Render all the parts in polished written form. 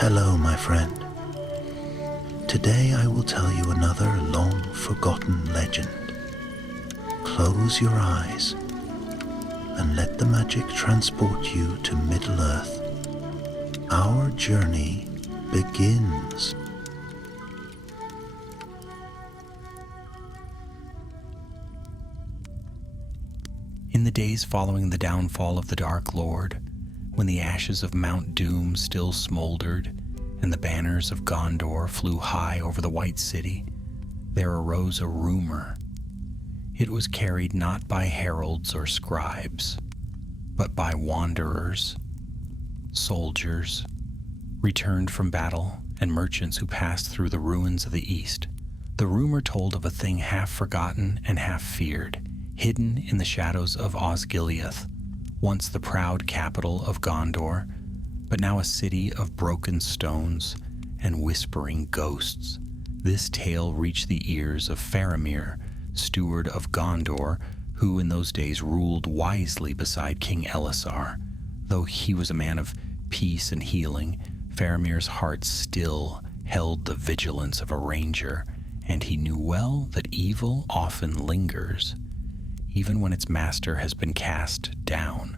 Hello, my friend. Today I will tell you another long-forgotten legend. Close your eyes and let the magic transport you to Middle-earth. Our journey begins. In the days following the downfall of the Dark Lord, when the ashes of Mount Doom still smoldered and the banners of Gondor flew high over the White City, there arose a rumor. It was carried not by heralds or scribes, but by wanderers, soldiers, returned from battle, and merchants who passed through the ruins of the East. The rumor told of a thing half forgotten and half feared, hidden in the shadows of Osgiliath, once the proud capital of Gondor, but now a city of broken stones and whispering ghosts. This tale reached the ears of Faramir, steward of Gondor, who in those days ruled wisely beside King Elessar. Though he was a man of peace and healing, Faramir's heart still held the vigilance of a ranger, and he knew well that evil often lingers, even when its master has been cast down.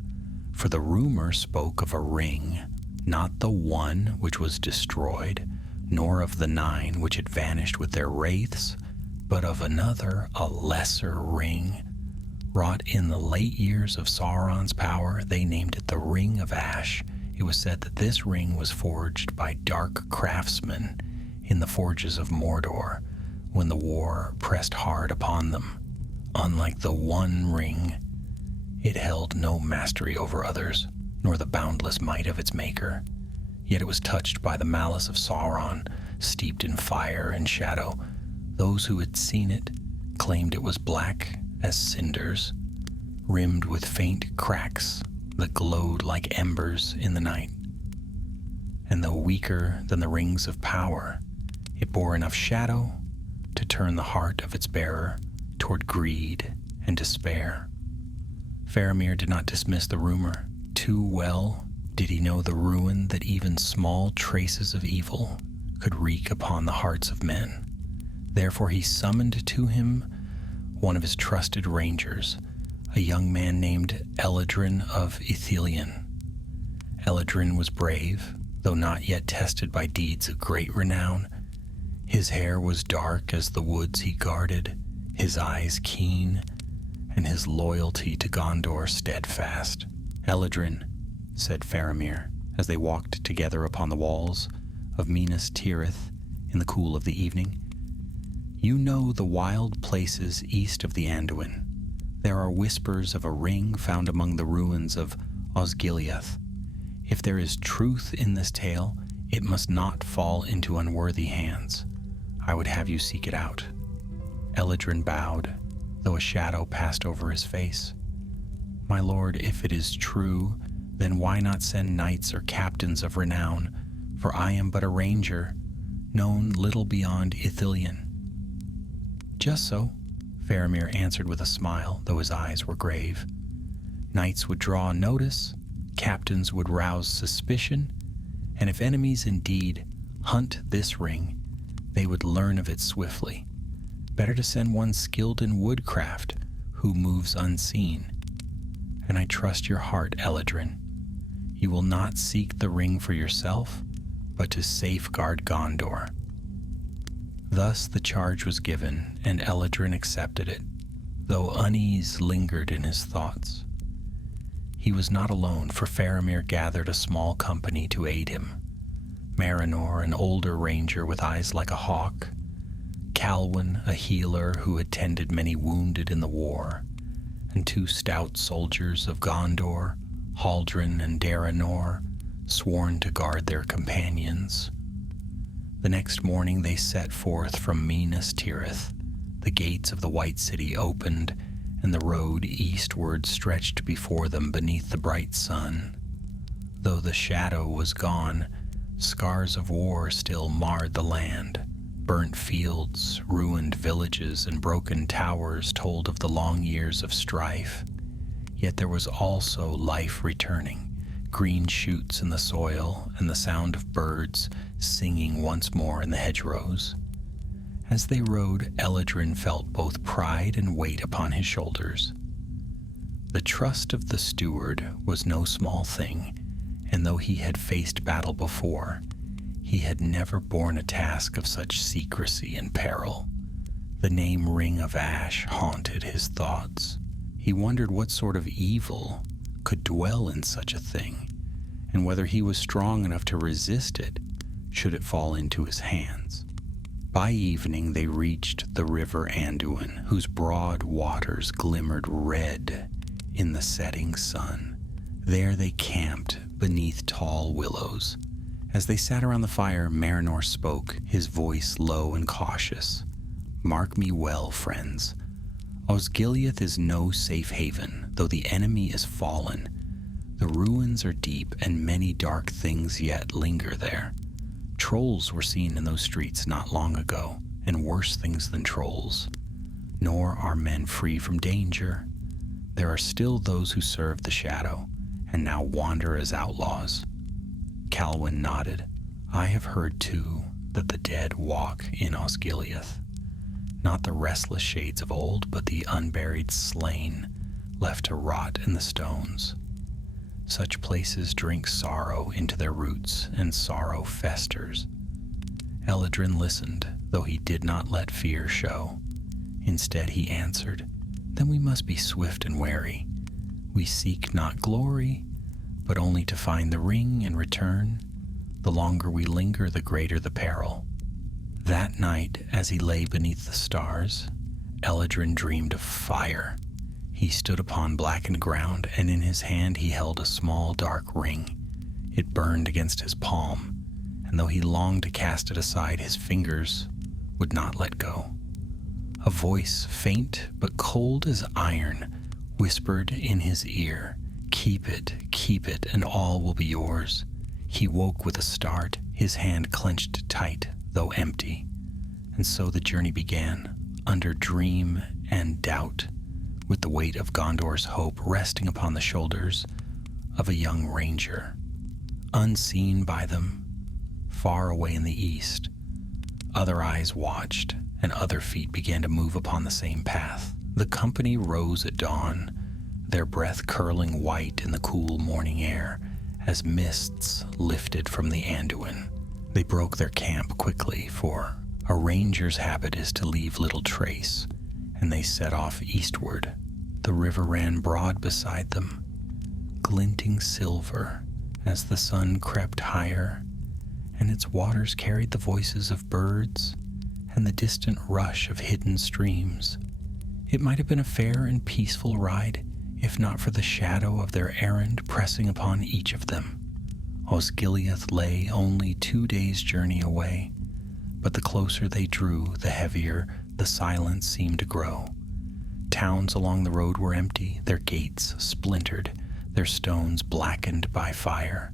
For the rumor spoke of a ring, not the one which was destroyed, nor of the 9 which had vanished with their wraiths, but of another, a lesser ring. Wrought in the late years of Sauron's power, they named it the Ring of Ash. It was said that this ring was forged by dark craftsmen in the forges of Mordor when the war pressed hard upon them. Unlike the One Ring, it held no mastery over others, nor the boundless might of its maker. Yet it was touched by the malice of Sauron, steeped in fire and shadow. Those who had seen it claimed it was black as cinders, rimmed with faint cracks that glowed like embers in the night. And though weaker than the rings of power, it bore enough shadow to turn the heart of its bearer toward greed and despair. Faramir did not dismiss the rumor. Too well did he know the ruin that even small traces of evil could wreak upon the hearts of men. Therefore he summoned to him one of his trusted rangers, a young man named Eladrin of Ithilien. Eladrin was brave, though not yet tested by deeds of great renown. His hair was dark as the woods he guarded, his eyes keen, and his loyalty to Gondor steadfast. "Eladrin," said Faramir, as they walked together upon the walls of Minas Tirith in the cool of the evening, "you know the wild places east of the Anduin. There are whispers of a ring found among the ruins of Osgiliath. If there is truth in this tale, it must not fall into unworthy hands. I would have you seek it out." Eladrin bowed, though a shadow passed over his face. "My lord, if it is true, then why not send knights or captains of renown? For I am but a ranger, known little beyond Ithilien." "Just so," Faramir answered with a smile, though his eyes were grave. "Knights would draw notice, captains would rouse suspicion, and if enemies indeed hunt this ring, they would learn of it swiftly. Better to send one skilled in woodcraft, who moves unseen. And I trust your heart, Eladrin. You will not seek the ring for yourself, but to safeguard Gondor." Thus the charge was given, and Eladrin accepted it, though unease lingered in his thoughts. He was not alone, for Faramir gathered a small company to aid him. Marinor, an older ranger with eyes like a hawk, Calwyn, a healer who had tended many wounded in the war, and 2 stout soldiers of Gondor, Haldren and Daranor, sworn to guard their companions. The next morning they set forth from Minas Tirith. The gates of the White City opened, and the road eastward stretched before them beneath the bright sun. Though the shadow was gone, scars of war still marred the land. Burnt fields, ruined villages, and broken towers told of the long years of strife. Yet there was also life returning, green shoots in the soil and the sound of birds singing once more in the hedgerows. As they rode, Eladrin felt both pride and weight upon his shoulders. The trust of the steward was no small thing, and though he had faced battle before, he had never borne a task of such secrecy and peril. The name Ring of Ash haunted his thoughts. He wondered what sort of evil could dwell in such a thing, and whether he was strong enough to resist it should it fall into his hands. By evening they reached the river Anduin, whose broad waters glimmered red in the setting sun. There they camped beneath tall willows. As they sat around the fire, Marinor spoke, his voice low and cautious. "Mark me well, friends. Osgiliath is no safe haven, though the enemy is fallen. The ruins are deep, and many dark things yet linger there. Trolls were seen in those streets not long ago, and worse things than trolls. Nor are men free from danger. There are still those who serve the shadow, and now wander as outlaws." Calwyn nodded. "I have heard, too, that the dead walk in Osgiliath. Not the restless shades of old, but the unburied slain, left to rot in the stones. Such places drink sorrow into their roots, and sorrow festers." Eladrin listened, though he did not let fear show. Instead he answered, "Then we must be swift and wary. We seek not glory, but only to find the ring and return. The longer we linger, the greater the peril." That night, as he lay beneath the stars, Eladrin dreamed of fire. He stood upon blackened ground, and in his hand he held a small dark ring. It burned against his palm, and though he longed to cast it aside, his fingers would not let go. A voice, faint but cold as iron, whispered in his ear, keep it, and all will be yours." He woke with a start, his hand clenched tight, though empty. And so the journey began, under dream and doubt, with the weight of Gondor's hope resting upon the shoulders of a young ranger. Unseen by them, far away in the east, other eyes watched, and other feet began to move upon the same path. The company rose at dawn, their breath curling white in the cool morning air as mists lifted from the Anduin. They broke their camp quickly, for a ranger's habit is to leave little trace, and they set off eastward. The river ran broad beside them, glinting silver as the sun crept higher, and its waters carried the voices of birds and the distant rush of hidden streams. It might have been a fair and peaceful ride, if not for the shadow of their errand pressing upon each of them. Osgiliath lay only 2 days' journey away, but the closer they drew, the heavier the silence seemed to grow. Towns along the road were empty, their gates splintered, their stones blackened by fire.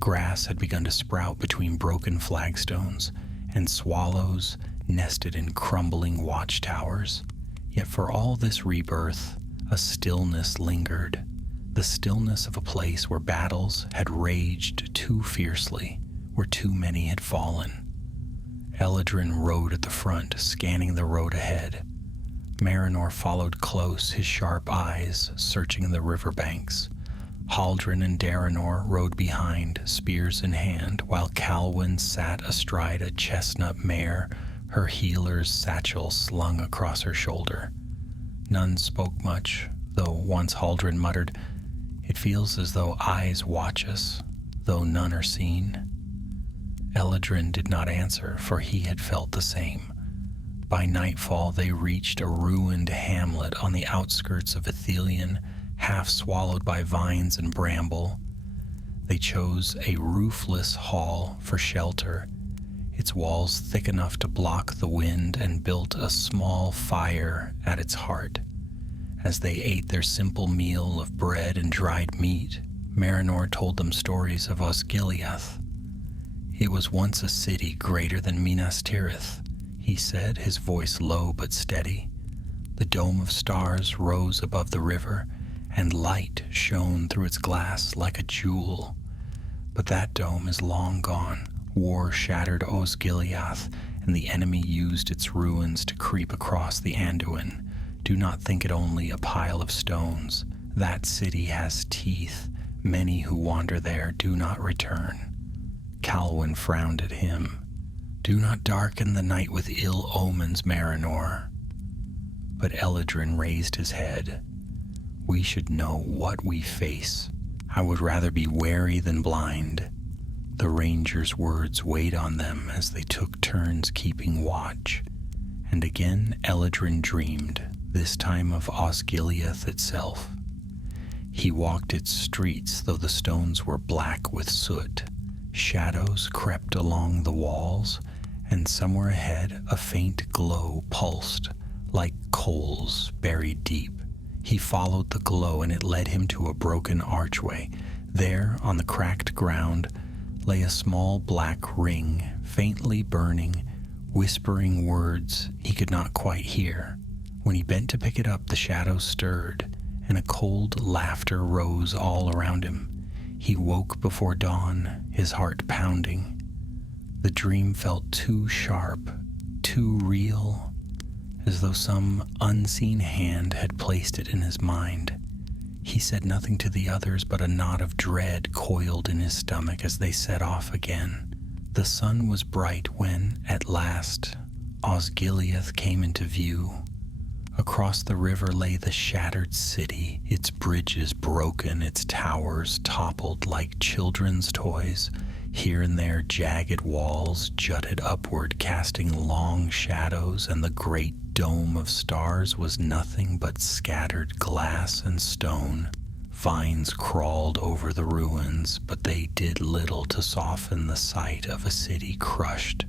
Grass had begun to sprout between broken flagstones, and swallows nested in crumbling watchtowers. Yet for all this rebirth, a stillness lingered, the stillness of a place where battles had raged too fiercely, where too many had fallen. Eladrin rode at the front, scanning the road ahead. Marinor followed close, his sharp eyes searching the riverbanks. Haldren and Daranor rode behind, spears in hand, while Calwyn sat astride a chestnut mare, her healer's satchel slung across her shoulder. None spoke much, though once Haldren muttered, "It feels as though eyes watch us, though none are seen." Eladrin did not answer, for he had felt the same. By nightfall they reached a ruined hamlet on the outskirts of Ithilien, half swallowed by vines and bramble. They chose a roofless hall for shelter, its walls thick enough to block the wind, and built a small fire at its heart. As they ate their simple meal of bread and dried meat, Marinor told them stories of Osgiliath. "It was once a city greater than Minas Tirith," he said, his voice low but steady. "The dome of stars rose above the river, and light shone through its glass like a jewel. But that dome is long gone. War shattered Osgiliath, and the enemy used its ruins to creep across the Anduin. Do not think it only a pile of stones. That city has teeth. Many who wander there do not return. Calwyn frowned at him. Do not darken the night with ill omens, Marinor. But Eladrin raised his head. We should know what we face. I would rather be wary than blind. The ranger's words weighed on them as they took turns keeping watch. And again Eladrin dreamed, this time of Osgiliath itself. He walked its streets, though the stones were black with soot. Shadows crept along the walls, and somewhere ahead a faint glow pulsed, like coals buried deep. He followed the glow, and it led him to a broken archway. There, on the cracked ground, lay a small black ring, faintly burning, whispering words he could not quite hear. When he bent to pick it up, the shadows stirred, and a cold laughter rose all around him. He woke before dawn, his heart pounding. The dream felt too sharp, too real, as though some unseen hand had placed it in his mind. He said nothing to the others, but a knot of dread coiled in his stomach as they set off again. The sun was bright when, at last, Osgiliath came into view. Across the river lay the shattered city, its bridges broken, its towers toppled like children's toys. Here and there jagged walls jutted upward, casting long shadows, and the great dome of stars was nothing but scattered glass and stone. Vines crawled over the ruins, but they did little to soften the sight of a city crushed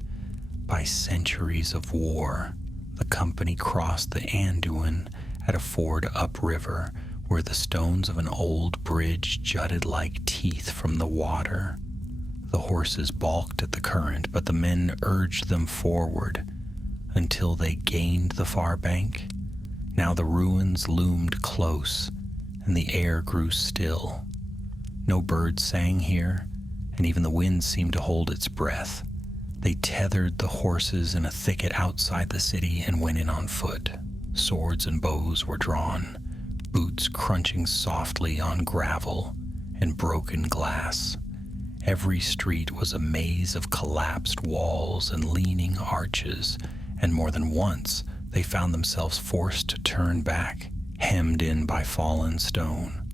by centuries of war. The company crossed the Anduin at a ford upriver, where the stones of an old bridge jutted like teeth from the water. The horses balked at the current, but the men urged them forward until they gained the far bank. Now the ruins loomed close, and the air grew still. No birds sang here, and even the wind seemed to hold its breath. They tethered the horses in a thicket outside the city and went in on foot. Swords and bows were drawn, boots crunching softly on gravel and broken glass. Every street was a maze of collapsed walls and leaning arches, and more than once they found themselves forced to turn back, hemmed in by fallen stone.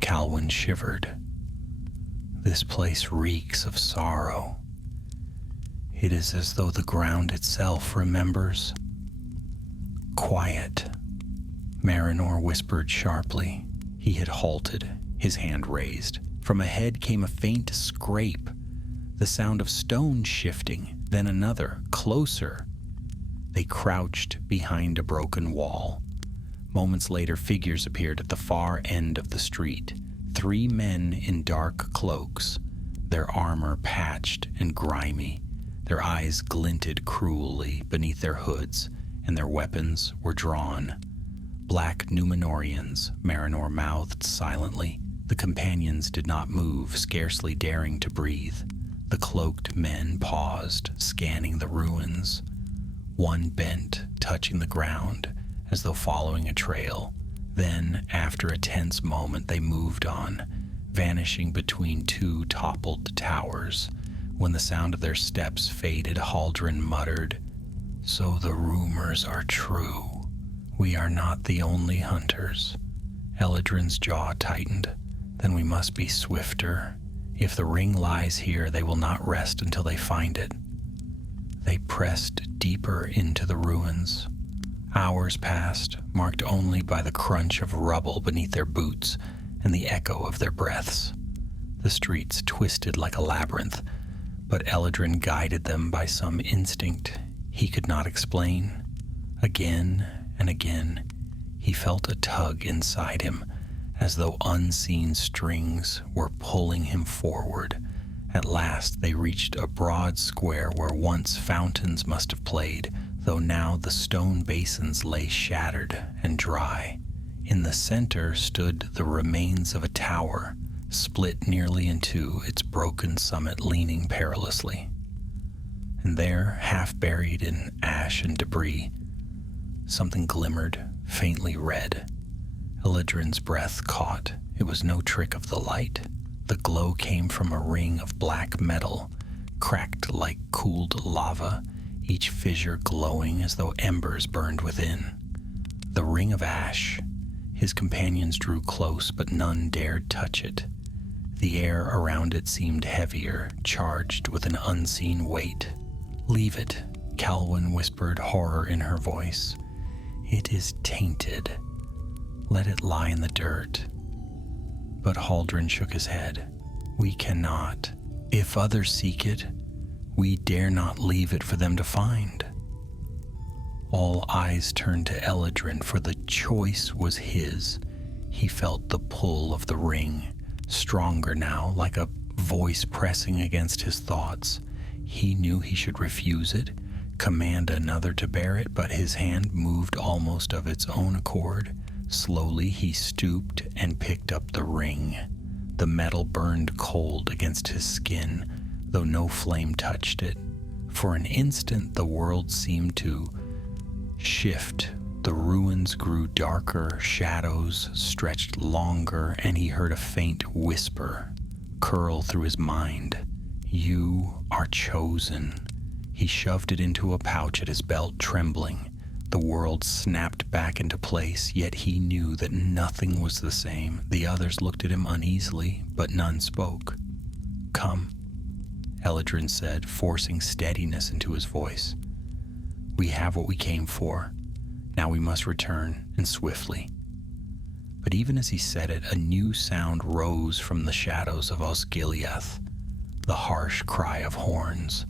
Calwyn shivered. This place reeks of sorrow. It is as though the ground itself remembers. Quiet, Marinor whispered sharply. He had halted, his hand raised. From ahead came a faint scrape, the sound of stone shifting, then another, closer. They crouched behind a broken wall. Moments later, figures appeared at the far end of the street. 3 men in dark cloaks, their armor patched and grimy. Their eyes glinted cruelly beneath their hoods, and their weapons were drawn. Black Numenorians, Marinor mouthed silently. The companions did not move, scarcely daring to breathe. The cloaked men paused, scanning the ruins. One bent, touching the ground, as though following a trail. Then, after a tense moment, they moved on, vanishing between 2 toppled towers. When the sound of their steps faded, Haldren muttered, "So the rumors are true. We are not the only hunters." Eladrin's jaw tightened. Then we must be swifter. If the ring lies here, they will not rest until they find it. They pressed deeper into the ruins. Hours passed, marked only by the crunch of rubble beneath their boots and the echo of their breaths. The streets twisted like a labyrinth, but Eladrin guided them by some instinct he could not explain. Again and again, he felt a tug inside him, as though unseen strings were pulling him forward. At last they reached a broad square where once fountains must have played, though now the stone basins lay shattered and dry. In the center stood the remains of a tower, split nearly in two, its broken summit leaning perilously. And there, half buried in ash and debris, something glimmered, faintly red. Elidrin's breath caught. It was no trick of the light. The glow came from a ring of black metal, cracked like cooled lava, each fissure glowing as though embers burned within. The ring of ash. His companions drew close, but none dared touch it. The air around it seemed heavier, charged with an unseen weight. "Leave it," Calwyn whispered, horror in her voice. "It is tainted. Let it lie in the dirt." But Haldren shook his head. "We cannot. If others seek it, we dare not leave it for them to find." All eyes turned to Elidrin, for the choice was his. He felt the pull of the ring, stronger now, like a voice pressing against his thoughts. He knew he should refuse it, command another to bear it, but his hand moved almost of its own accord. Slowly he stooped and picked up the ring. The metal burned cold against his skin, though no flame touched it. For an instant the world seemed to shift. The ruins grew darker, shadows stretched longer, and he heard a faint whisper curl through his mind. "You are chosen." He shoved it into a pouch at his belt, trembling. The world snapped back into place, yet he knew that nothing was the same. The others looked at him uneasily, but none spoke. "Come," Elidrin said, forcing steadiness into his voice. "We have what we came for. Now we must return, and swiftly." But even as he said it, a new sound rose from the shadows of Osgiliath, the harsh cry of horns.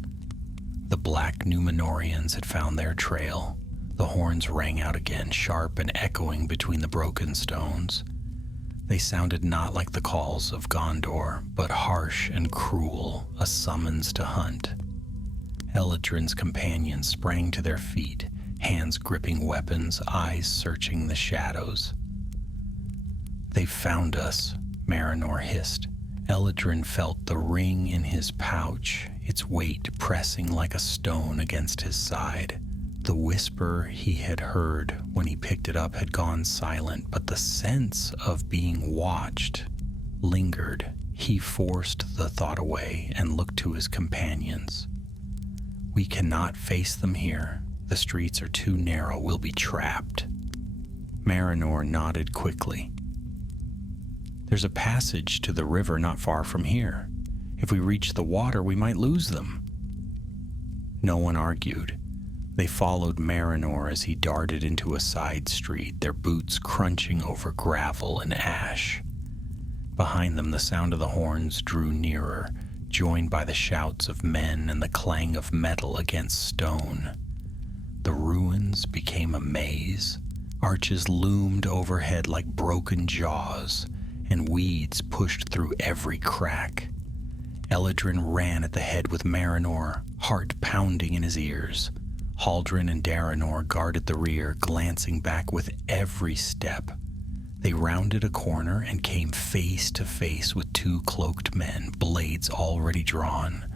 The black Númenóreans had found their trail. The horns rang out again, sharp and echoing between the broken stones. They sounded not like the calls of Gondor, but harsh and cruel, a summons to hunt. Elidrin's companions sprang to their feet, hands gripping weapons, eyes searching the shadows. "They've found us," Marinor hissed. Elidrin felt the ring in his pouch, its weight pressing like a stone against his side. The whisper he had heard when he picked it up had gone silent, but the sense of being watched lingered. He forced the thought away and looked to his companions. "We cannot face them here. The streets are too narrow. We'll be trapped." Marinor nodded quickly. "There's a passage to the river not far from here. If we reach the water, we might lose them." No one argued. They followed Marinor as he darted into a side street, their boots crunching over gravel and ash. Behind them, the sound of the horns drew nearer, joined by the shouts of men and the clang of metal against stone. The ruins became a maze. Arches loomed overhead like broken jaws, and weeds pushed through every crack. Elidrin ran at the head with Marinor, heart pounding in his ears. Haldren and Daranor guarded the rear, glancing back with every step. They rounded a corner and came face to face with two cloaked men, blades already drawn.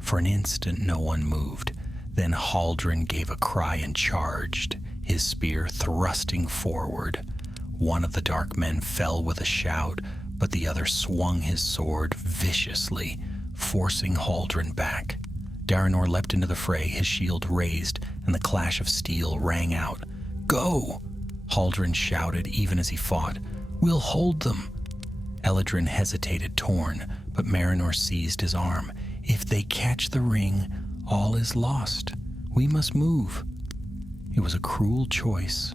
For an instant no one moved. Then Haldren gave a cry and charged, his spear thrusting forward. One of the dark men fell with a shout, but the other swung his sword viciously, forcing Haldren back. Daranor leapt into the fray, his shield raised, and the clash of steel rang out. "Go!" Haldren shouted even as he fought. "We'll hold them!" Elidrin hesitated, torn, but Marinor seized his arm. "If they catch the ring, all is lost. We must move." It was a cruel choice,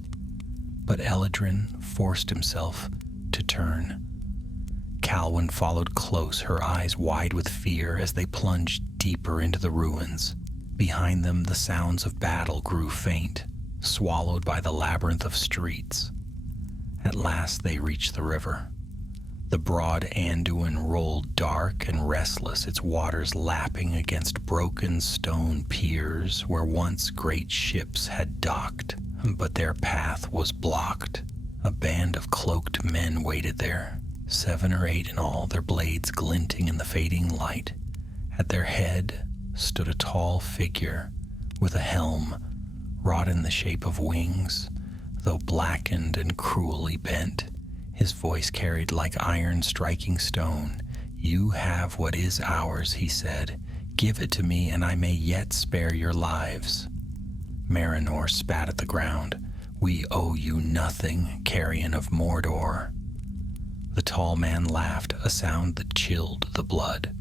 but Elidrin forced himself to turn. Calwyn followed close, her eyes wide with fear as they plunged deeper into the ruins. Behind them, the sounds of battle grew faint, swallowed by the labyrinth of streets. At last they reached the river. The broad Anduin rolled dark and restless, its waters lapping against broken stone piers where once great ships had docked, but their path was blocked. A band of cloaked men waited there, 7 or 8 in all, their blades glinting in the fading light. At their head stood a tall figure with a helm wrought in the shape of wings, though blackened and cruelly bent. His voice carried like iron striking stone. "You have what is ours," he said. "Give it to me, and I may yet spare your lives." Marinor spat at the ground. "We owe you nothing, carrion of Mordor." The tall man laughed, a sound that chilled the blood.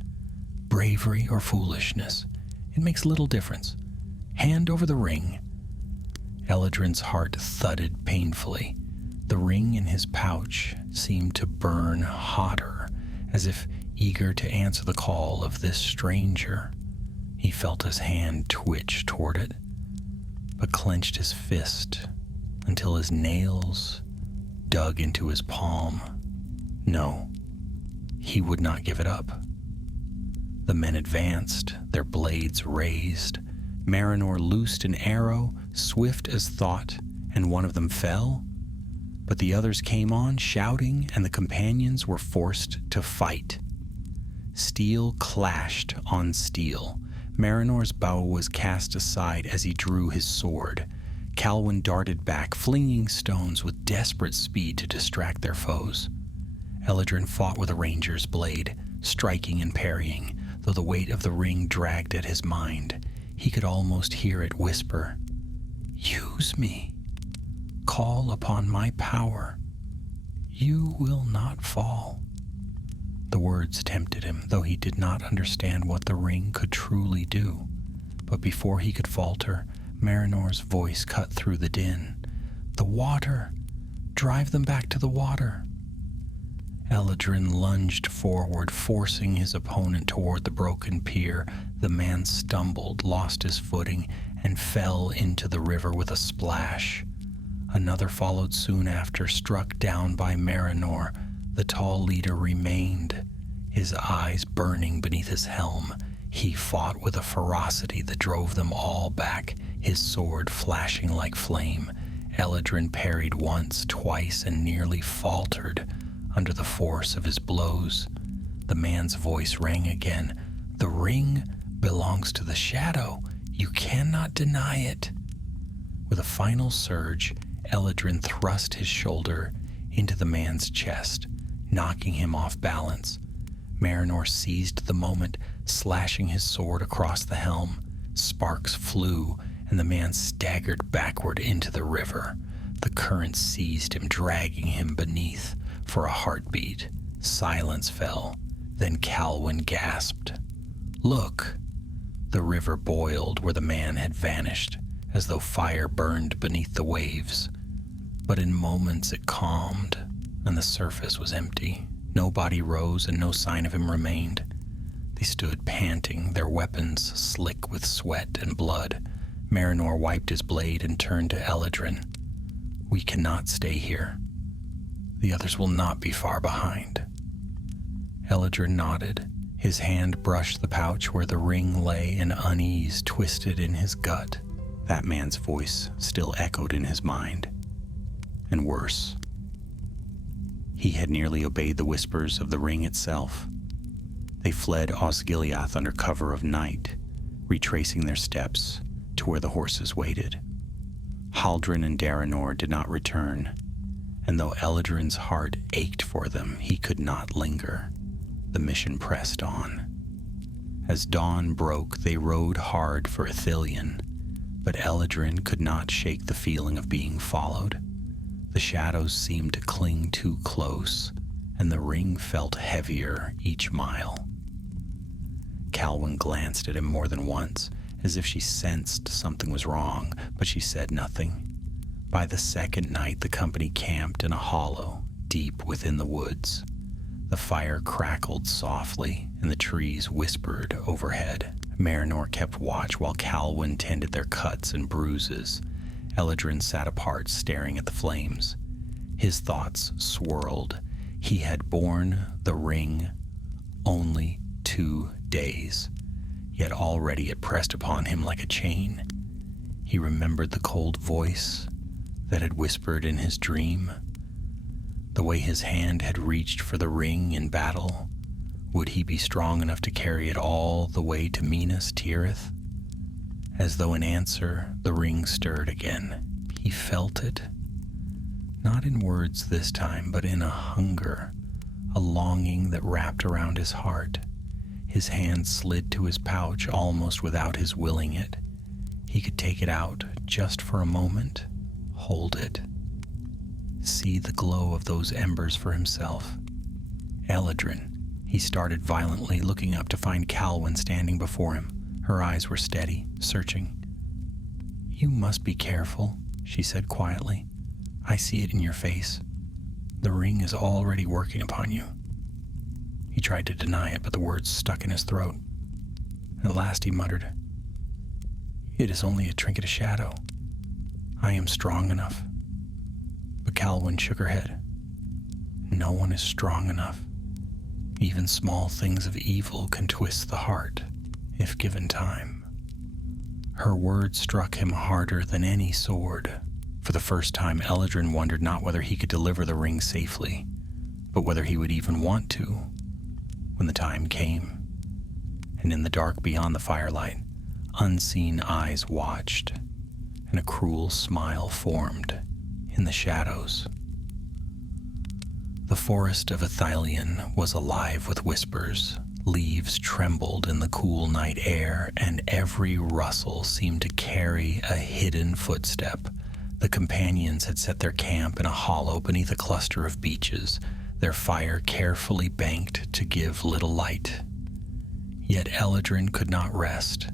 "Bravery or foolishness, it makes little difference. Hand over the ring." Eladrin's heart thudded painfully. The ring in his pouch seemed to burn hotter, as if eager to answer the call of this stranger. He felt his hand twitch toward it, but clenched his fist until his nails dug into his palm. No, he would not give it up. The men advanced, their blades raised. Marinor loosed an arrow, swift as thought, and one of them fell. But the others came on, shouting, and the companions were forced to fight. Steel clashed on steel. Marinor's bow was cast aside as he drew his sword. Calwyn darted back, flinging stones with desperate speed to distract their foes. Eladrin fought with a ranger's blade, striking and parrying, though the weight of the ring dragged at his mind. He could almost hear it whisper, "Use me. Call upon my power. You will not fall." The words tempted him, though he did not understand what the ring could truly do. But before he could falter, Marinor's voice cut through the din. "The water! Drive them back to the water!" Eladrin lunged forward, forcing his opponent toward the broken pier. The man stumbled, lost his footing, and fell into the river with a splash. Another followed soon after, struck down by Marinor. The tall leader remained, his eyes burning beneath his helm. He fought with a ferocity that drove them all back, his sword flashing like flame. Eladrin parried once, twice, and nearly faltered under the force of his blows. The man's voice rang again. "The ring belongs to the shadow. You cannot deny it." With a final surge, Eladrin thrust his shoulder into the man's chest, knocking him off balance. Marinor seized the moment, slashing his sword across the helm. Sparks flew, and the man staggered backward into the river. The current seized him, dragging him beneath. For a heartbeat, silence fell. Then Calwyn gasped. "Look!" The river boiled where the man had vanished, as though fire burned beneath the waves. But in moments it calmed, and the surface was empty. No body rose, and no sign of him remained. They stood panting, their weapons slick with sweat and blood. Marinor wiped his blade and turned to Eladrin. "We cannot stay here. The others will not be far behind." Eladrin nodded. His hand brushed the pouch where the ring lay, and unease twisted in his gut. That man's voice still echoed in his mind. And worse, he had nearly obeyed the whispers of the ring itself. They fled Osgiliath under cover of night, retracing their steps to where the horses waited. Haldren and Daranor did not return, and though Eladrin's heart ached for them, he could not linger. The mission pressed on. As dawn broke, they rode hard for Ithilien, but Eladrin could not shake the feeling of being followed. The shadows seemed to cling too close, and the ring felt heavier each mile. Calwyn glanced at him more than once, as if she sensed something was wrong, but she said nothing. By the second night, the company camped in a hollow deep within the woods. The fire crackled softly, and the trees whispered overhead. Marinor kept watch while Calwyn tended their cuts and bruises. Eladrin sat apart, staring at the flames. His thoughts swirled. He had borne the ring only 2 days, yet already it pressed upon him like a chain. He remembered the cold voice that had whispered in his dream, The way his hand had reached for the ring in battle, would he be strong enough to carry it all the way to Minas Tirith? As though in answer, the ring stirred again. He felt it. Not in words this time, but in a hunger, a longing that wrapped around his heart. His hand slid to his pouch almost without his willing it. He could take it out just for a moment, hold it, see the glow of those embers for himself. Eladrin. He started violently, looking up to find Calwyn standing before him. Her eyes were steady, searching. "You must be careful," she said quietly. "I see it in your face. The ring is already working upon you." He tried to deny it, but the words stuck in his throat. At last he muttered, "It is only a trinket of shadow. I am strong enough." But Calwyn shook her head. "No one is strong enough. Even small things of evil can twist the heart, if given time." Her words struck him harder than any sword. For the first time, Eladrin wondered not whether he could deliver the ring safely, but whether he would even want to, when the time came. And in the dark beyond the firelight, unseen eyes watched, and a cruel smile formed in the shadows. The forest of Ithilien was alive with whispers. Leaves trembled in the cool night air, and every rustle seemed to carry a hidden footstep. The companions had set their camp in a hollow beneath a cluster of beeches, their fire carefully banked to give little light. Yet Eladrin could not rest.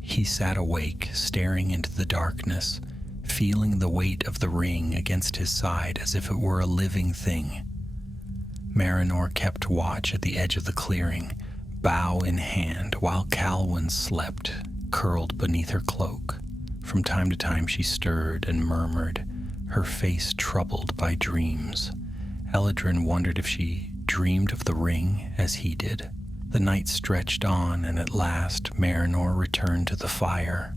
He sat awake, staring into the darkness, feeling the weight of the ring against his side as if it were a living thing. Marinor kept watch at the edge of the clearing, bow in hand, while Calwyn slept, curled beneath her cloak. From time to time she stirred and murmured, her face troubled by dreams. Eladrin wondered if she dreamed of the ring as he did. The night stretched on, and at last Marinor returned to the fire.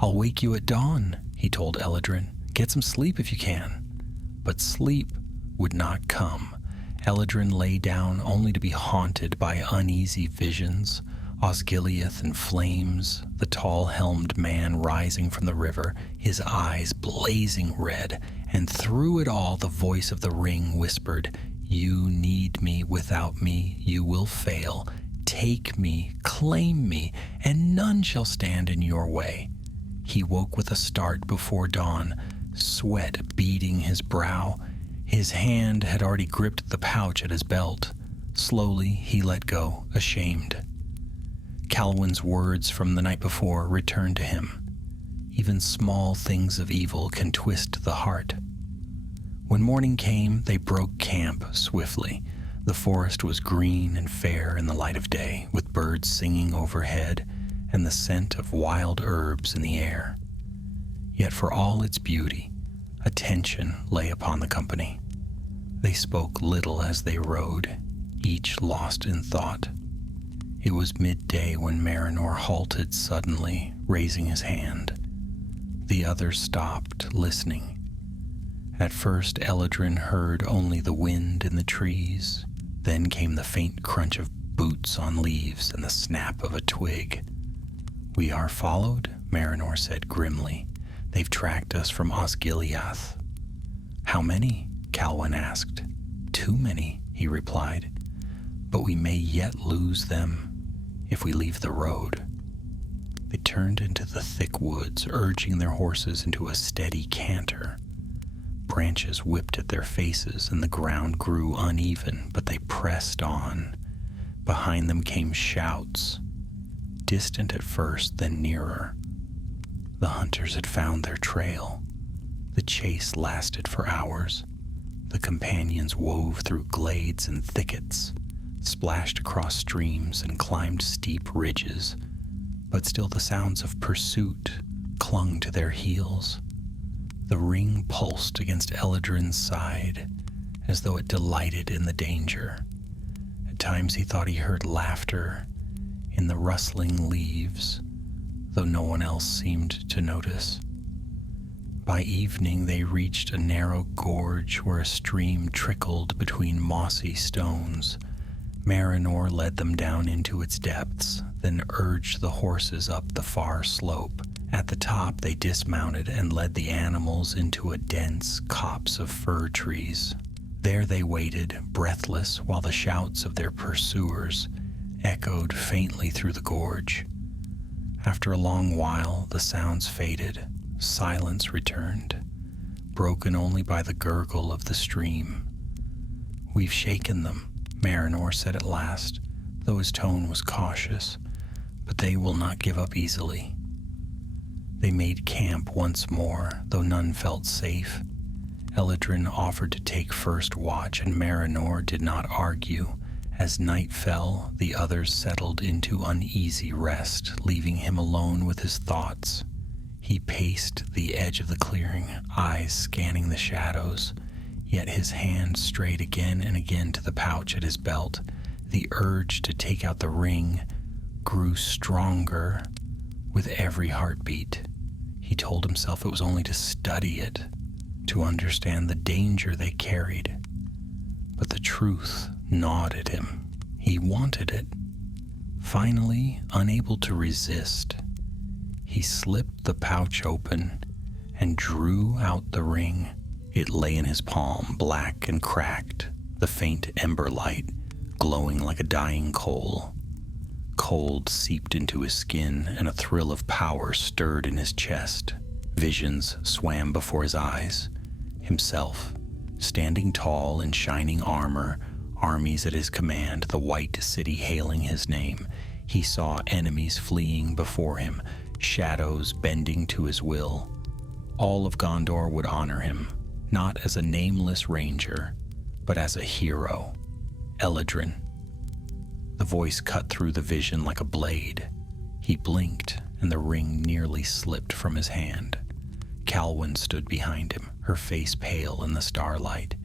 "I'll wake you at dawn," he told Eladrin. "Get some sleep if you can." But sleep would not come. Eladrin lay down only to be haunted by uneasy visions. Osgiliath in flames, the tall-helmed man rising from the river, his eyes blazing red, and through it all the voice of the ring whispered, "You need me. Without me you will fail. Take me, claim me, and none shall stand in your way." He woke with a start before dawn, sweat beading his brow. His hand had already gripped the pouch at his belt. Slowly he let go, ashamed. Calwyn's words from the night before returned to him. Even small things of evil can twist the heart. When morning came, they broke camp swiftly. The forest was green and fair in the light of day, with birds singing overhead and the scent of wild herbs in the air. Yet for all its beauty, a tension lay upon the company. They spoke little as they rode, each lost in thought. It was midday when Marinor halted suddenly, raising his hand. The others stopped, listening. At first Eladrin heard only the wind in the trees. Then came the faint crunch of boots on leaves and the snap of a twig. "We are followed," Marinor said grimly. "They've tracked us from Osgiliath." "How many?" Calwyn asked. "Too many," he replied. "But we may yet lose them if we leave the road." They turned into the thick woods, urging their horses into a steady canter. Branches whipped at their faces and the ground grew uneven, but they pressed on. Behind them came shouts, distant at first, then nearer. The hunters had found their trail. The chase lasted for hours. The companions wove through glades and thickets, splashed across streams and climbed steep ridges, but still the sounds of pursuit clung to their heels. The ring pulsed against Eladrin's side, as though it delighted in the danger. At times he thought he heard laughter in the rustling leaves, though no one else seemed to notice. By evening they reached a narrow gorge where a stream trickled between mossy stones. Marinor led them down into its depths, then urged the horses up the far slope. At the top they dismounted and led the animals into a dense copse of fir trees. There they waited, breathless, while the shouts of their pursuers echoed faintly through the gorge. After a long while, the sounds faded. Silence returned, broken only by the gurgle of the stream. "We've shaken them," Marinor said at last, though his tone was cautious, "but they will not give up easily." They made camp once more, though none felt safe. Eladrin offered to take first watch, and Marinor did not argue. As night fell, the others settled into uneasy rest, leaving him alone with his thoughts. He paced the edge of the clearing, eyes scanning the shadows, yet his hand strayed again and again to the pouch at his belt. The urge to take out the ring grew stronger with every heartbeat. He told himself it was only to study it, to understand the danger they carried. But the truth gnawed at him. He wanted it. Finally, unable to resist, he slipped the pouch open and drew out the ring. It lay in his palm, black and cracked, the faint ember light glowing like a dying coal. Cold seeped into his skin, and a thrill of power stirred in his chest. Visions swam before his eyes. Himself, standing tall in shining armor, armies at his command, the white city hailing his name. He saw enemies fleeing before him, shadows bending to his will. All of Gondor would honor him, not as a nameless ranger, but as a hero. Eladrin. The voice cut through the vision like a blade. He blinked, and the ring nearly slipped from his hand. Calwyn stood behind him, her face pale in the starlight.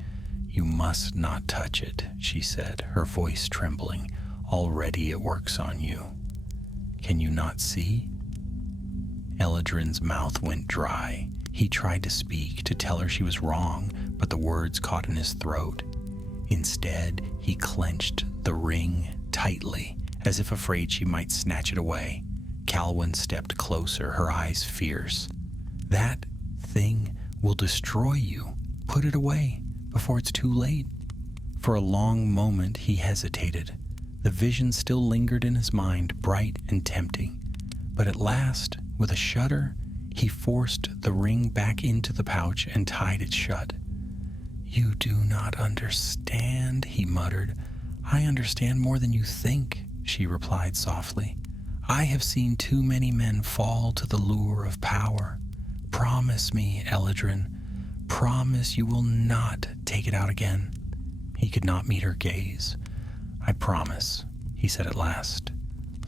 "You must not touch it," she said, her voice trembling. "Already it works on you. Can you not see?" Eladrin's mouth went dry. He tried to speak, to tell her she was wrong, but the words caught in his throat. Instead, he clenched the ring tightly, as if afraid she might snatch it away. Calwyn stepped closer, her eyes fierce. "That thing will destroy you. Put it away before it's too late." For a long moment he hesitated. The vision still lingered in his mind, bright and tempting. But at last, with a shudder, he forced the ring back into the pouch and tied it shut. "You do not understand," he muttered. "I understand more than you think," she replied softly. "I have seen too many men fall to the lure of power. Promise me, Eladrin. Promise you will not take it out again." He could not meet her gaze. "I promise," he said at last,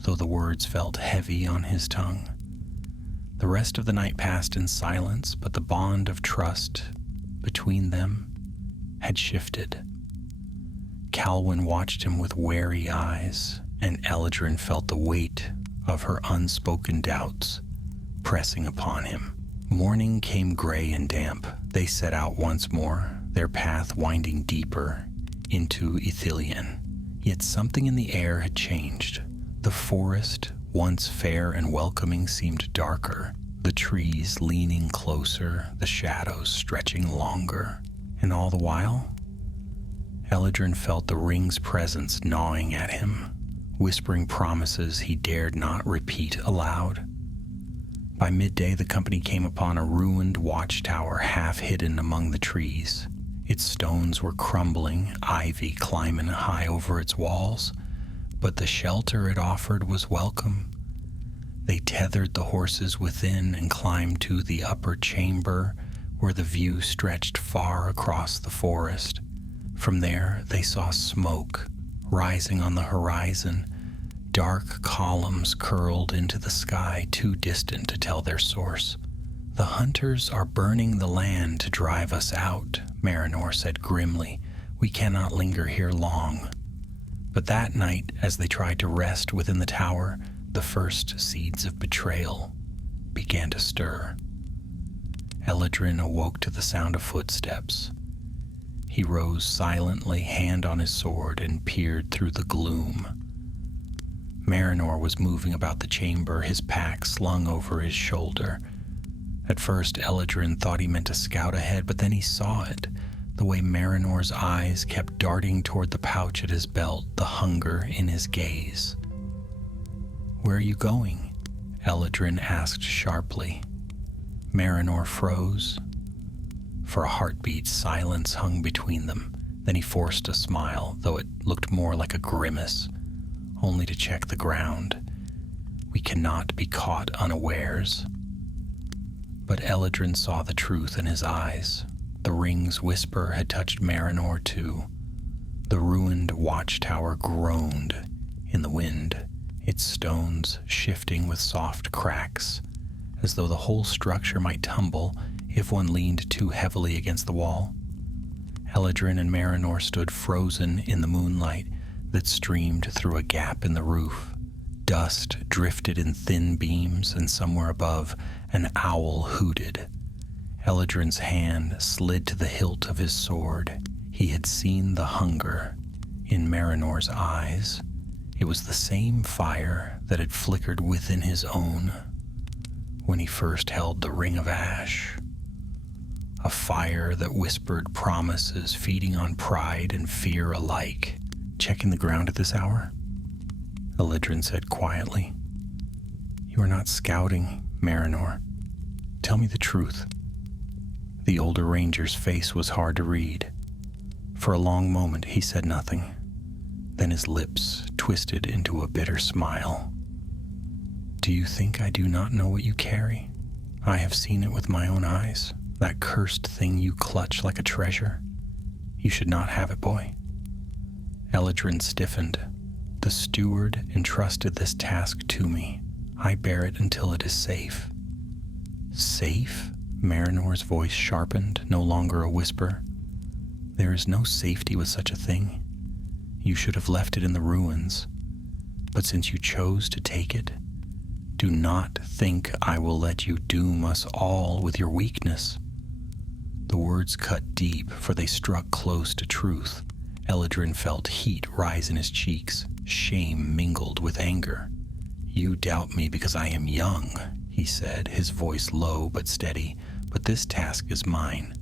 though the words felt heavy on his tongue. The rest of the night passed in silence, but the bond of trust between them had shifted. Calwyn watched him with wary eyes, and Eladrin felt the weight of her unspoken doubts pressing upon him. Morning came gray and damp. They set out once more, their path winding deeper into Ithilien. Yet something in the air had changed. The forest, once fair and welcoming, seemed darker, the trees leaning closer, the shadows stretching longer. And all the while, Eladrin felt the ring's presence gnawing at him, whispering promises he dared not repeat aloud. By midday, the company came upon a ruined watchtower half hidden among the trees. Its stones were crumbling, ivy climbing high over its walls, but the shelter it offered was welcome. They tethered the horses within and climbed to the upper chamber, where the view stretched far across the forest. From there, they saw smoke rising on the horizon. Dark columns curled into the sky, too distant to tell their source. "The hunters are burning the land to drive us out," Marinor said grimly. "We cannot linger here long." But that night, as they tried to rest within the tower, the first seeds of betrayal began to stir. Eladrin awoke to the sound of footsteps. He rose silently, hand on his sword, and peered through the gloom. Marinor was moving about the chamber, his pack slung over his shoulder. At first, Eladrin thought he meant to scout ahead, but then he saw it. The way Marinor's eyes kept darting toward the pouch at his belt, the hunger in his gaze. "Where are you going?" Eladrin asked sharply. Marinor froze. For a heartbeat, silence hung between them. Then he forced a smile, though it looked more like a grimace, only to check the ground. "We cannot be caught unawares." But Eladrin saw the truth in his eyes. The ring's whisper had touched Marinor too. The ruined watchtower groaned in the wind, its stones shifting with soft cracks, as though the whole structure might tumble if one leaned too heavily against the wall. Eladrin and Marinor stood frozen in the moonlight that streamed through a gap in the roof. Dust drifted in thin beams, and somewhere above, an owl hooted. Eladrin's hand slid to the hilt of his sword. He had seen the hunger in Marinor's eyes. It was the same fire that had flickered within his own when he first held the Ring of Ash. A fire that whispered promises, feeding on pride and fear alike. "Checking the ground at this hour?" Eladrin said quietly. "You are not scouting, Marinor. Tell me the truth." The older ranger's face was hard to read. For a long moment he said nothing. Then his lips twisted into a bitter smile. "Do you think I do not know what you carry? I have seen it with my own eyes. That cursed thing you clutch like a treasure. You should not have it, boy." Eladrin stiffened. "The steward entrusted this task to me. I bear it until it is safe." "Safe?" Marinor's voice sharpened, no longer a whisper. "There is no safety with such a thing. You should have left it in the ruins. But since you chose to take it, do not think I will let you doom us all with your weakness." The words cut deep, for they struck close to truth. Eladrin felt heat rise in his cheeks, shame mingled with anger. "You doubt me because I am young," he said, his voice low but steady. "But this task is mine.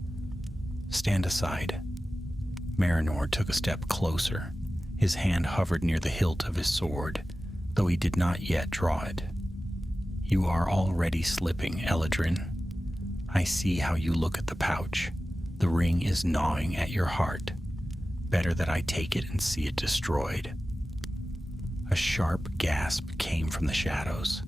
Stand aside." Marinor took a step closer. His hand hovered near the hilt of his sword, though he did not yet draw it. "You are already slipping, Eladrin. I see how you look at the pouch. The ring is gnawing at your heart. Better that I take it and see it destroyed." A sharp gasp came from the shadows.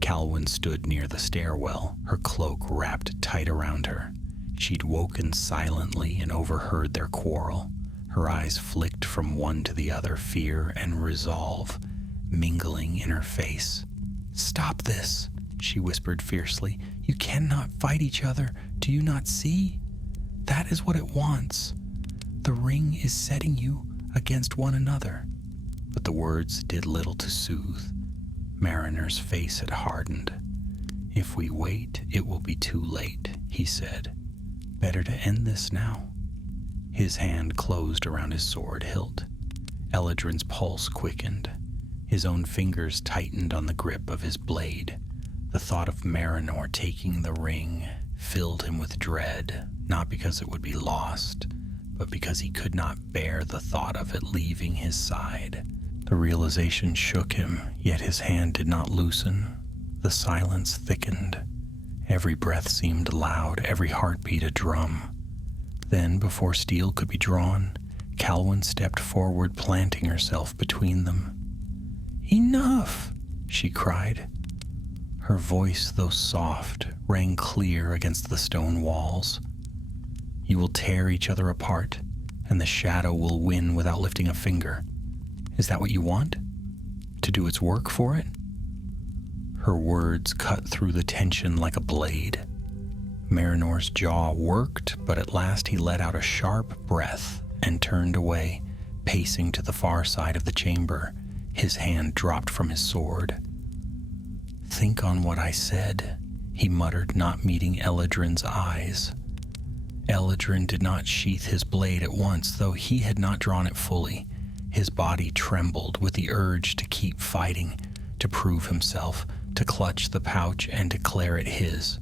Calwyn stood near the stairwell, her cloak wrapped tight around her. She'd woken silently and overheard their quarrel. Her eyes flicked from one to the other, fear and resolve mingling in her face. "Stop this," she whispered fiercely. "You cannot fight each other. Do you not see? That is what it wants. The ring is setting you against one another." But the words did little to soothe. Marinor's face had hardened. "If we wait, it will be too late," he said. "Better to end this now." His hand closed around his sword hilt. Eladrin's pulse quickened. His own fingers tightened on the grip of his blade. The thought of Marinor taking the ring filled him with dread, not because it would be lost, but because he could not bear the thought of it leaving his side. The realization shook him, yet his hand did not loosen. The silence thickened. Every breath seemed loud, every heartbeat a drum. Then, before steel could be drawn, Calwyn stepped forward, planting herself between them. "Enough!" she cried. Her voice, though soft, rang clear against the stone walls. "You will tear each other apart, and the shadow will win without lifting a finger. Is that what you want? To do its work for it?" Her words cut through the tension like a blade. Marinor's jaw worked, but at last he let out a sharp breath and turned away, pacing to the far side of the chamber. His hand dropped from his sword. "Think on what I said," he muttered, not meeting Eladrin's eyes. Eladrin did not sheath his blade at once, though he had not drawn it fully. His body trembled with the urge to keep fighting, to prove himself, to clutch the pouch and declare it his.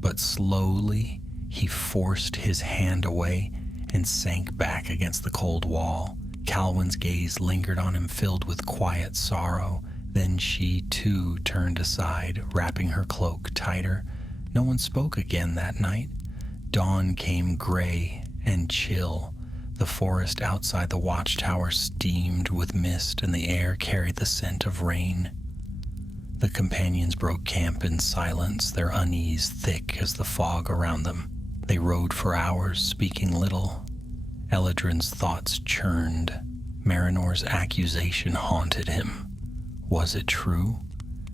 But slowly, he forced his hand away and sank back against the cold wall. Calwyn's gaze lingered on him, filled with quiet sorrow. Then she, too, turned aside, wrapping her cloak tighter. No one spoke again that night. Dawn came gray and chill. The forest outside the watchtower steamed with mist, and the air carried the scent of rain. The companions broke camp in silence, their unease thick as the fog around them. They rode for hours, speaking little. Eladrin's thoughts churned. Marinor's accusation haunted him. Was it true?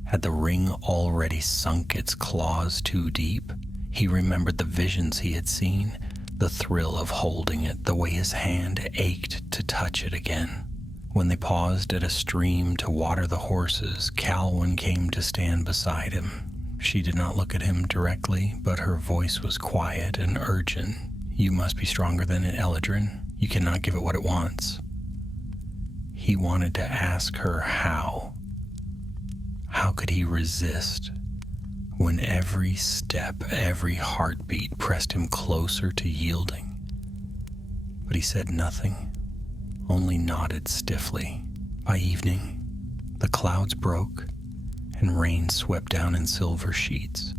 Had the ring already sunk its claws too deep? He remembered the visions he had seen, the thrill of holding it, the way his hand ached to touch it again. When they paused at a stream to water the horses, Calwyn came to stand beside him. She did not look at him directly, but her voice was quiet and urgent. You must be stronger than it, Eladrin. You cannot give it what it wants. He wanted to ask her how. How could he resist when every step, every heartbeat pressed him closer to yielding? But he said nothing, only nodded stiffly. By evening, the clouds broke and rain swept down in silver sheets.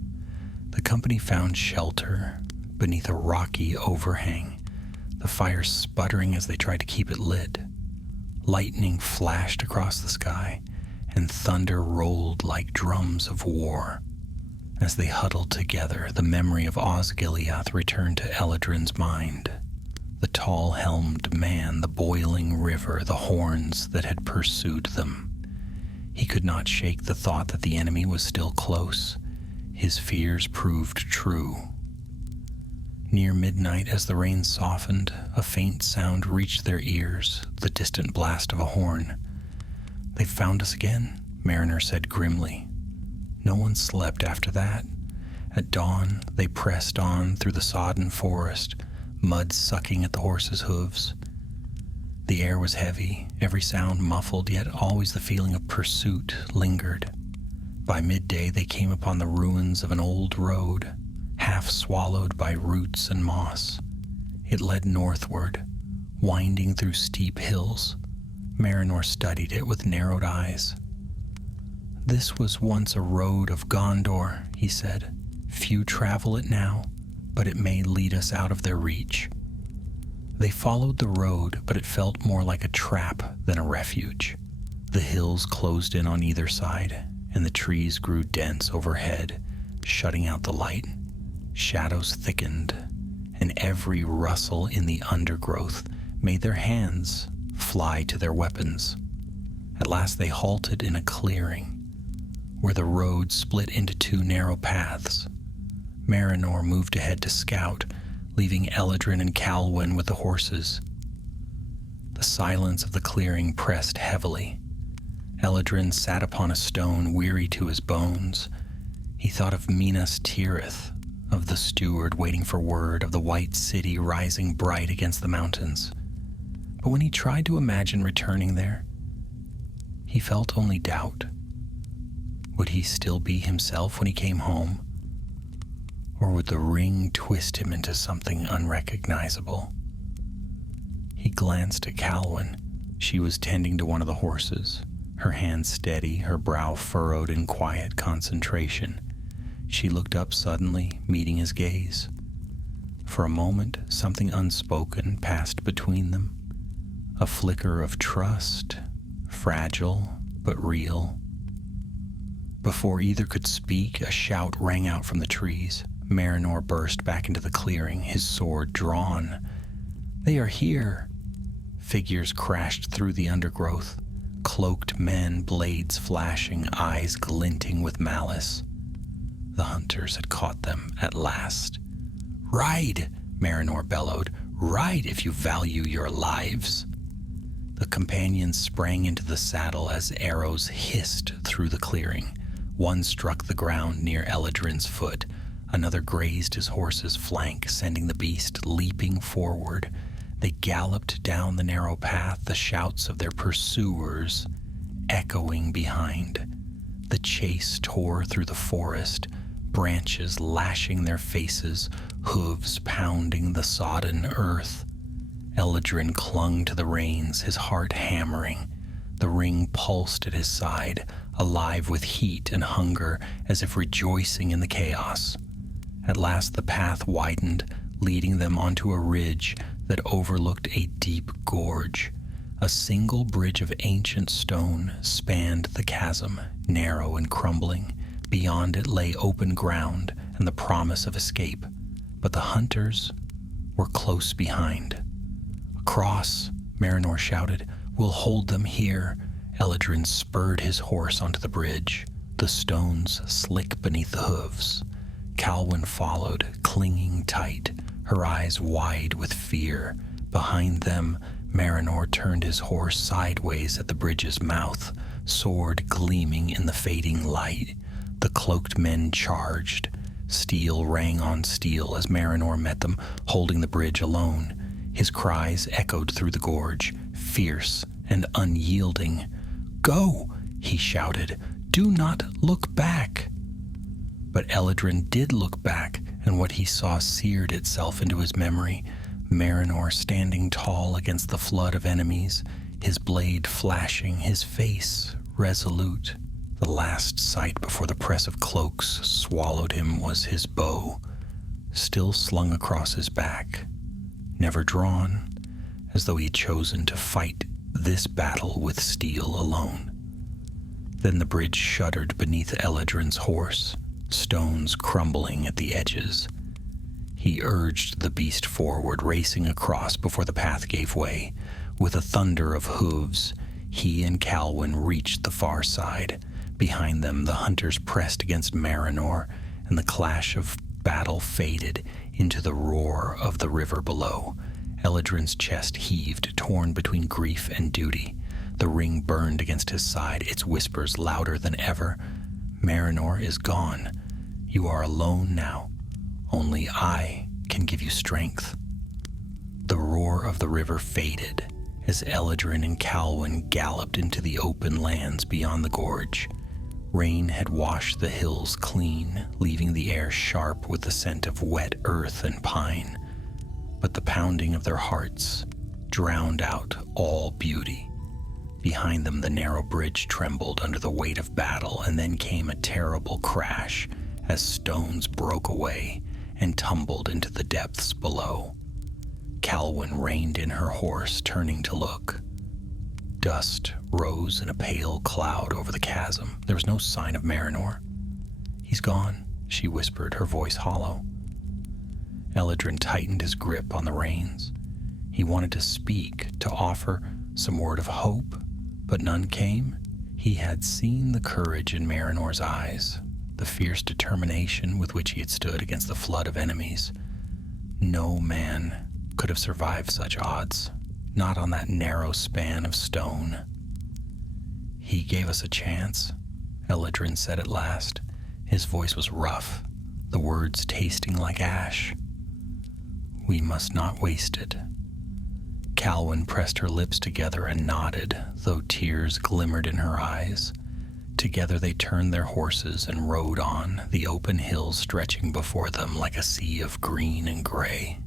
The company found shelter beneath a rocky overhang, the fire sputtering as they tried to keep it lit. Lightning flashed across the sky, and thunder rolled like drums of war. As they huddled together, the memory of Osgiliath returned to Eladrin's mind. The tall-helmed man, the boiling river, the horns that had pursued them. He could not shake the thought that the enemy was still close. His fears proved true. Near midnight, as the rain softened, a faint sound reached their ears, the distant blast of a horn. "They've found us again," Marinor said grimly. No one slept after that. At dawn, they pressed on through the sodden forest, mud sucking at the horses' hooves. The air was heavy, every sound muffled, yet always the feeling of pursuit lingered. By midday, they came upon the ruins of an old road, half swallowed by roots and moss. It led northward, winding through steep hills. Marinor studied it with narrowed eyes. "This was once a road of Gondor," he said. "Few travel it now, but it may lead us out of their reach." They followed the road, but it felt more like a trap than a refuge. The hills closed in on either side, and the trees grew dense overhead, shutting out the light. Shadows thickened, and every rustle in the undergrowth made their hands fly to their weapons. At last they halted in a clearing, where the road split into two narrow paths. Marinor moved ahead to scout, leaving Eladrin and Calwyn with the horses. The silence of the clearing pressed heavily. Eladrin sat upon a stone, weary to his bones. He thought of Minas Tirith, of the steward waiting for word, of the white city rising bright against the mountains. But when he tried to imagine returning there, he felt only doubt. Would he still be himself when he came home? Or would the ring twist him into something unrecognizable? He glanced at Calwyn. She was tending to one of the horses, her hand steady, her brow furrowed in quiet concentration. She looked up suddenly, meeting his gaze. For a moment, something unspoken passed between them. A flicker of trust, fragile but real. Before either could speak, a shout rang out from the trees. Marinor burst back into the clearing, his sword drawn. "They are here!" Figures crashed through the undergrowth. Cloaked men, blades flashing, eyes glinting with malice. The hunters had caught them at last. "Ride!" Marinor bellowed. "Ride if you value your lives!" The companions sprang into the saddle as arrows hissed through the clearing. One struck the ground near Eladrin's foot. Another grazed his horse's flank, sending the beast leaping forward. They galloped down the narrow path, the shouts of their pursuers echoing behind. The chase tore through the forest, branches lashing their faces, hooves pounding the sodden earth. Eladrin clung to the reins, his heart hammering. The ring pulsed at his side, alive with heat and hunger, as if rejoicing in the chaos. At last the path widened, leading them onto a ridge that overlooked a deep gorge. A single bridge of ancient stone spanned the chasm, narrow and crumbling. Beyond it lay open ground and the promise of escape, but the hunters were close behind. "Across," Marinor shouted. "We'll hold them here." Eladrin spurred his horse onto the bridge, the stones slick beneath the hooves. Calwyn followed, clinging tight, her eyes wide with fear. Behind them, Marinor turned his horse sideways at the bridge's mouth, sword gleaming in the fading light. The cloaked men charged. Steel rang on steel as Marinor met them, holding the bridge alone. His cries echoed through the gorge, fierce and unyielding. "Go!" he shouted. "Do not look back!" But Eladrin did look back, and what he saw seared itself into his memory. Marinor standing tall against the flood of enemies, his blade flashing, his face resolute. The last sight before the press of cloaks swallowed him was his bow, still slung across his back, never drawn, as though he had chosen to fight this battle with steel alone. Then the bridge shuddered beneath Eladrin's horse, stones crumbling at the edges. He urged the beast forward, racing across before the path gave way. With a thunder of hooves, he and Calwyn reached the far side. Behind them, the hunters pressed against Marinor, and the clash of battle faded into the roar of the river below. Eladrin's chest heaved, torn between grief and duty. The ring burned against his side, its whispers louder than ever. "Marinor is gone. You are alone now. Only I can give you strength." The roar of the river faded as Eladrin and Calwyn galloped into the open lands beyond the gorge. Rain had washed the hills clean, leaving the air sharp with the scent of wet earth and pine. But the pounding of their hearts drowned out all beauty. Behind them, the narrow bridge trembled under the weight of battle, and then came a terrible crash as stones broke away and tumbled into the depths below. Calwyn reined in her horse, turning to look. Dust rose in a pale cloud over the chasm. There was no sign of Marinor. "He's gone," she whispered, her voice hollow. Eladrin tightened his grip on the reins. He wanted to speak, to offer some word of hope, but none came. He had seen the courage in Marinor's eyes, the fierce determination with which he had stood against the flood of enemies. No man could have survived such odds, not on that narrow span of stone. "He gave us a chance," Eladrin said at last. His voice was rough, the words tasting like ash. "We must not waste it." Calwyn pressed her lips together and nodded, though tears glimmered in her eyes. Together they turned their horses and rode on, the open hills stretching before them like a sea of green and gray.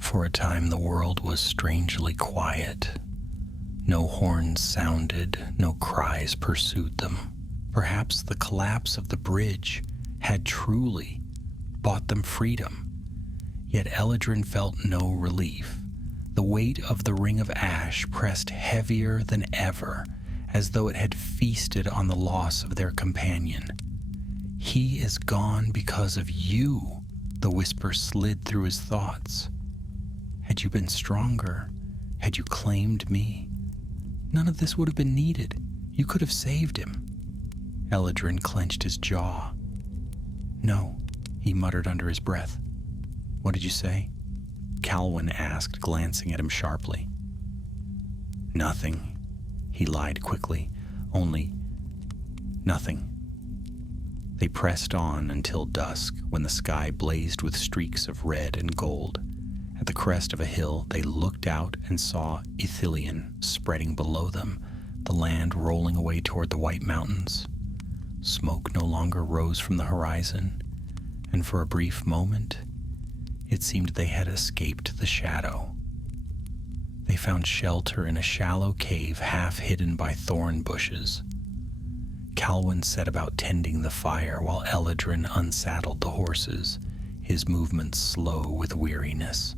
For a time the world was strangely quiet. No horns sounded, no cries pursued them. Perhaps the collapse of the bridge had truly bought them freedom. Yet Eladrin felt no relief. The weight of the ring of ash pressed heavier than ever, as though it had feasted on the loss of their companion. "He is gone because of you," the whisper slid through his thoughts. "Had you been stronger, had you claimed me, none of this would have been needed. You could have saved him." Eladrin clenched his jaw. "No," he muttered under his breath. "What did you say?" Calwyn asked, glancing at him sharply. "Nothing," he lied quickly. "Only nothing." They pressed on until dusk, when the sky blazed with streaks of red and gold. At the crest of a hill, they looked out and saw Ithilien spreading below them, the land rolling away toward the white mountains. Smoke no longer rose from the horizon, and for a brief moment, it seemed they had escaped the shadow. They found shelter in a shallow cave half hidden by thorn bushes. Calwyn set about tending the fire while Eladrin unsaddled the horses, his movements slow with weariness.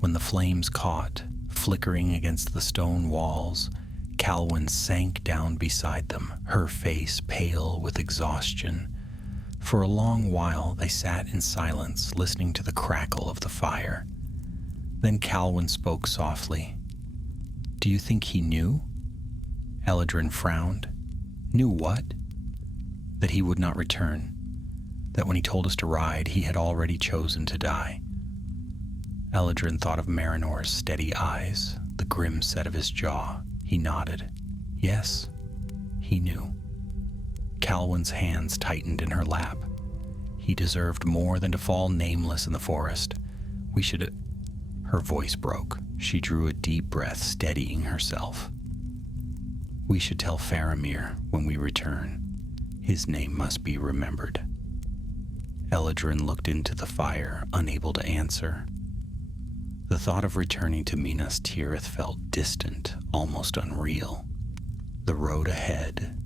When the flames caught, flickering against the stone walls, Calwyn sank down beside them, her face pale with exhaustion. For a long while they sat in silence, listening to the crackle of the fire. Then Calwyn spoke softly. "Do you think he knew?" Eladrin frowned. "Knew what?" "That he would not return. That when he told us to ride, he had already chosen to die." Eladrin thought of Marinor's steady eyes, the grim set of his jaw. He nodded. Yes, he knew. Calwyn's hands tightened in her lap. He deserved more than to fall nameless in the forest. We should... Her voice broke. She drew a deep breath, steadying herself. "We should tell Faramir when we return. His name must be remembered." Eladrin looked into the fire, unable to answer. The thought of returning to Minas Tirith felt distant, almost unreal. The road ahead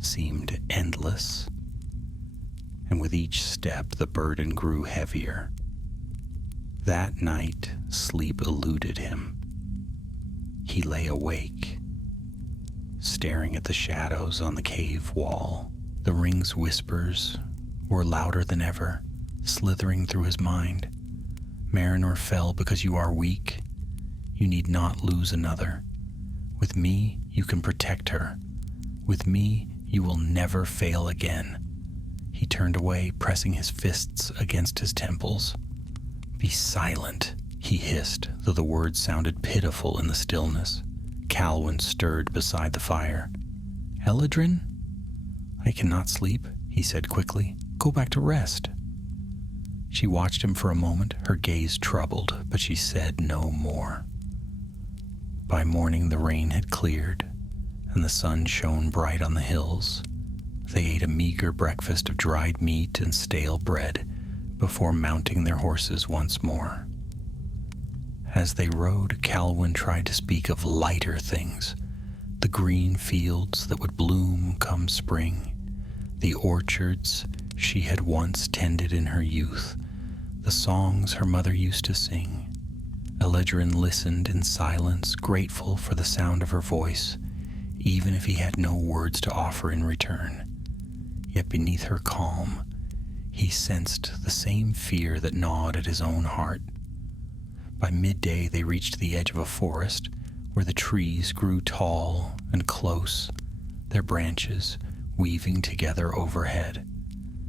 seemed endless, and with each step the burden grew heavier. That night, sleep eluded him. He lay awake, staring at the shadows on the cave wall. The ring's whispers were louder than ever, slithering through his mind. "Marinor fell because you are weak. You need not lose another. With me, you can protect her. With me, you will never fail again." He turned away, pressing his fists against his temples. "Be silent," he hissed, though the words sounded pitiful in the stillness. Calwyn stirred beside the fire. "Eladrin?" "I cannot sleep," he said quickly. "Go back to rest." She watched him for a moment, her gaze troubled, but she said no more. By morning the rain had cleared, and the sun shone bright on the hills. They ate a meager breakfast of dried meat and stale bread before mounting their horses once more. As they rode, Calwyn tried to speak of lighter things, the green fields that would bloom come spring, the orchards she had once tended in her youth, the songs her mother used to sing. Eladrin listened in silence, grateful for the sound of her voice, even if he had no words to offer in return. Yet beneath her calm, he sensed the same fear that gnawed at his own heart. By midday they reached the edge of a forest where the trees grew tall and close, their branches weaving together overhead.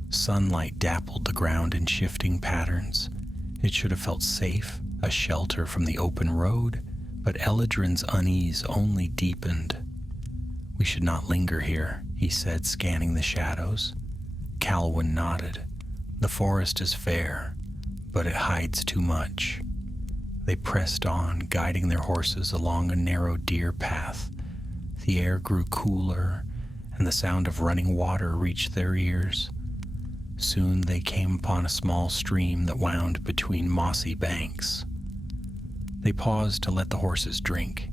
Sunlight dappled the ground in shifting patterns. It should have felt safe, a shelter from the open road, but Eladrin's unease only deepened. "We should not linger here," he said, scanning the shadows. Calwyn nodded. "The forest is fair, but it hides too much." They pressed on, guiding their horses along a narrow deer path. The air grew cooler, and the sound of running water reached their ears. Soon they came upon a small stream that wound between mossy banks. They paused to let the horses drink.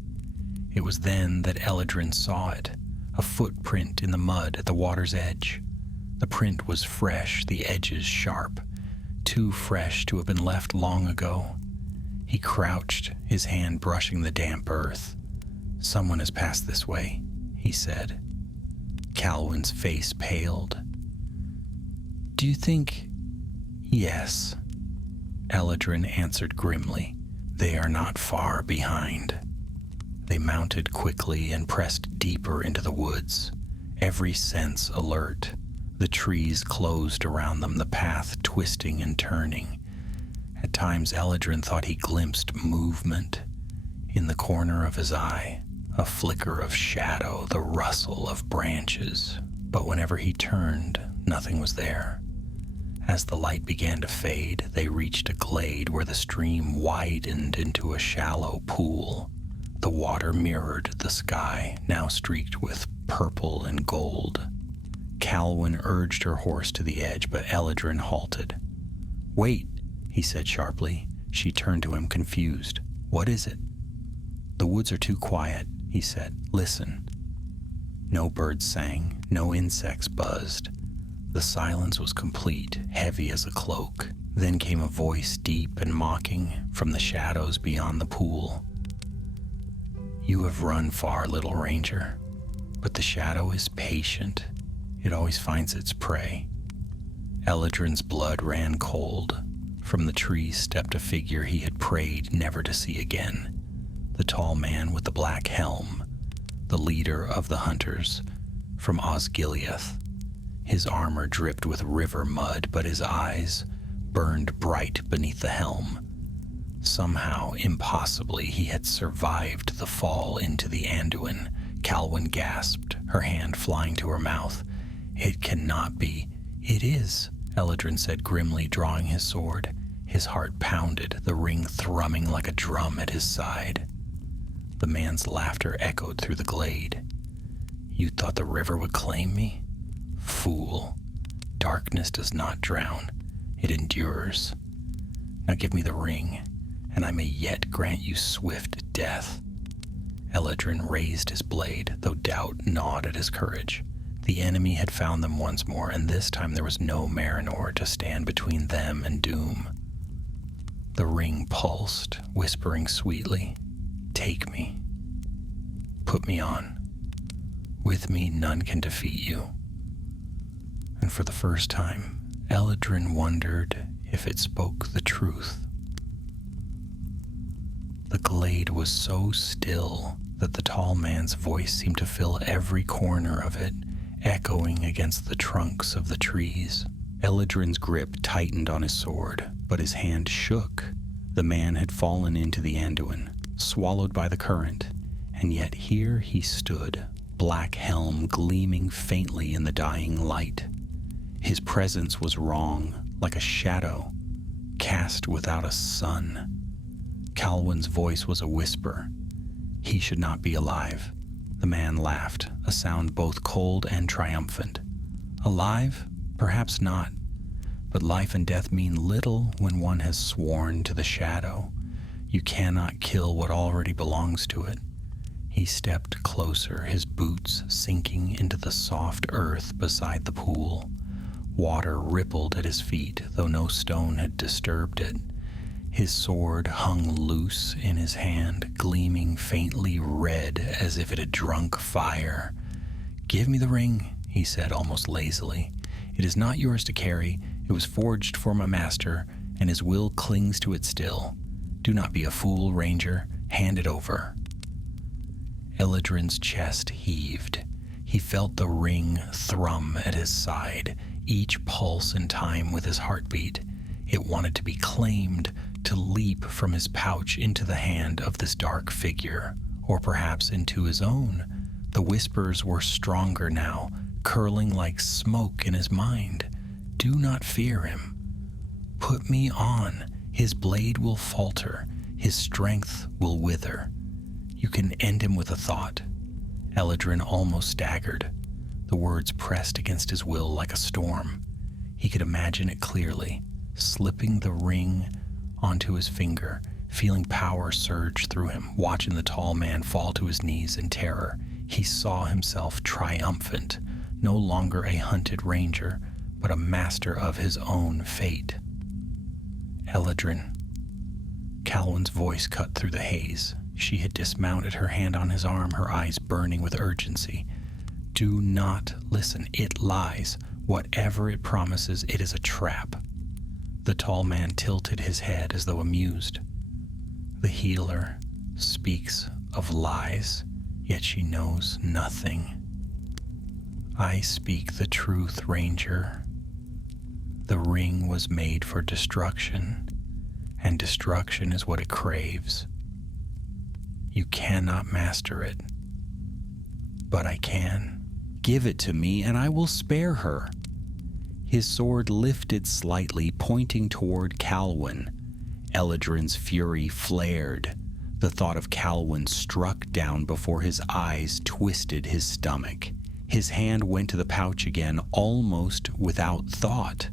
It was then that Eladrin saw it, a footprint in the mud at the water's edge. The print was fresh, the edges sharp, too fresh to have been left long ago. He crouched, his hand brushing the damp earth. "Someone has passed this way," he said. Calwyn's face paled. "Do you think—" "Yes," Eladrin answered grimly. "They are not far behind." They mounted quickly and pressed deeper into the woods, every sense alert. The trees closed around them, the path twisting and turning. At times Eladrin thought he glimpsed movement. In the corner of his eye, a flicker of shadow, the rustle of branches. But whenever he turned, Nothing was there. As the light began to fade, they reached a glade where the stream widened into a shallow pool. The water mirrored the sky, now streaked with purple and gold. Calwyn urged her horse to the edge, but Eladrin halted. "Wait," he said sharply. She turned to him, confused. "What is it?" "The woods are too quiet," he said. "Listen." No birds sang, no insects buzzed. The silence was complete, heavy as a cloak. Then came a voice, deep and mocking, from the shadows beyond the pool. "You have run far, little ranger, but the shadow is patient. It always finds its prey." Eladrin's blood ran cold. From the trees stepped a figure he had prayed never to see again. The tall man with the black helm, the leader of the hunters from Osgiliath. His armor dripped with river mud, but his eyes burned bright beneath the helm. Somehow, impossibly, he had survived the fall into the Anduin. Calwyn gasped, her hand flying to her mouth. "It cannot be." "It is," Eladrin said grimly, drawing his sword. His heart pounded, the ring thrumming like a drum at his side. The man's laughter echoed through the glade. "You thought the river would claim me? Fool. Darkness does not drown. It endures. Now give me the ring, and I may yet grant you swift death." Eladrin raised his blade, though doubt gnawed at his courage. The enemy had found them once more, and this time there was no Marinor to stand between them and doom. The ring pulsed, whispering sweetly, "Take me. Put me on. With me none can defeat you." And for the first time, Eladrin wondered if it spoke the truth. The glade was so still that the tall man's voice seemed to fill every corner of it, echoing against the trunks of the trees. Eladrin's grip tightened on his sword, but his hand shook. The man had fallen into the Anduin, swallowed by the current, and yet here he stood, black helm gleaming faintly in the dying light. His presence was wrong, like a shadow, cast without a sun. Calwyn's voice was a whisper. He should not be alive. The man laughed, a sound both cold and triumphant. Alive? Perhaps not. But life and death mean little when one has sworn to the shadow. You cannot kill what already belongs to it. He stepped closer, his boots sinking into the soft earth beside the pool. Water rippled at his feet, though no stone had disturbed it. His sword hung loose in his hand, gleaming faintly red as if it had drunk fire. "Give me the ring," he said almost lazily. "It is not yours to carry. It was forged for my master, and his will clings to it still. Do not be a fool, ranger. Hand it over." Eladrin's chest heaved. He felt the ring thrum at his side, each pulse in time with his heartbeat. It wanted to be claimed, to leap from his pouch into the hand of this dark figure, or perhaps into his own. The whispers were stronger now, curling like smoke in his mind. "Do not fear him. Put me on. His blade will falter. His strength will wither. You can end him with a thought." Eladrin almost staggered. The words pressed against his will like a storm. He could imagine it clearly, slipping the ring onto his finger, feeling power surge through him, watching the tall man fall to his knees in terror. He saw himself triumphant, no longer a hunted ranger, but a master of his own fate. "Eladrin." Calwyn's voice cut through the haze. She had dismounted, her hand on his arm, her eyes burning with urgency. "Do not listen. It lies. Whatever it promises, it is a trap." The tall man tilted his head as though amused. "The healer speaks of lies, yet she knows nothing. I speak the truth, ranger. The ring was made for destruction, and destruction is what it craves. You cannot master it, but I can. Give it to me, and I will spare her." His sword lifted slightly, pointing toward Calwyn. Eladrin's fury flared. The thought of Calwyn struck down before his eyes twisted his stomach. His hand went to the pouch again, almost without thought.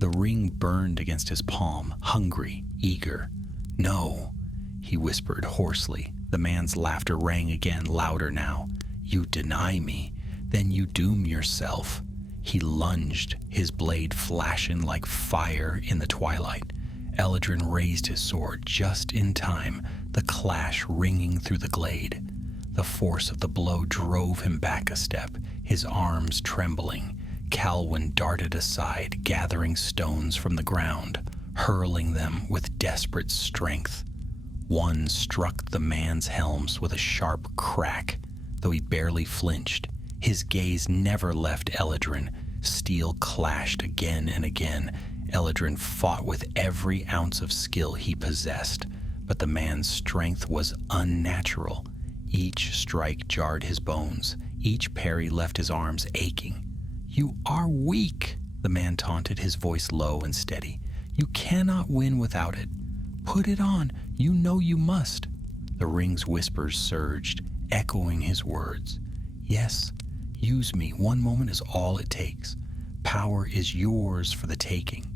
The ring burned against his palm, hungry, eager. "No," he whispered hoarsely. The man's laughter rang again, louder now. "You deny me, then you doom yourself." He lunged, his blade flashing like fire in the twilight. Eladrin raised his sword just in time, the clash ringing through the glade. The force of the blow drove him back a step, his arms trembling. Calwyn darted aside, gathering stones from the ground, hurling them with desperate strength. One struck the man's helms with a sharp crack, though he barely flinched. His gaze never left Eladrin. Steel clashed again and again. Eladrin fought with every ounce of skill he possessed, but the man's strength was unnatural. Each strike jarred his bones. Each parry left his arms aching. "You are weak," the man taunted, his voice low and steady. "You cannot win without it. Put it on. You know you must." The ring's whispers surged, echoing his words. "Yes, use me. One moment is all it takes. Power is yours for the taking."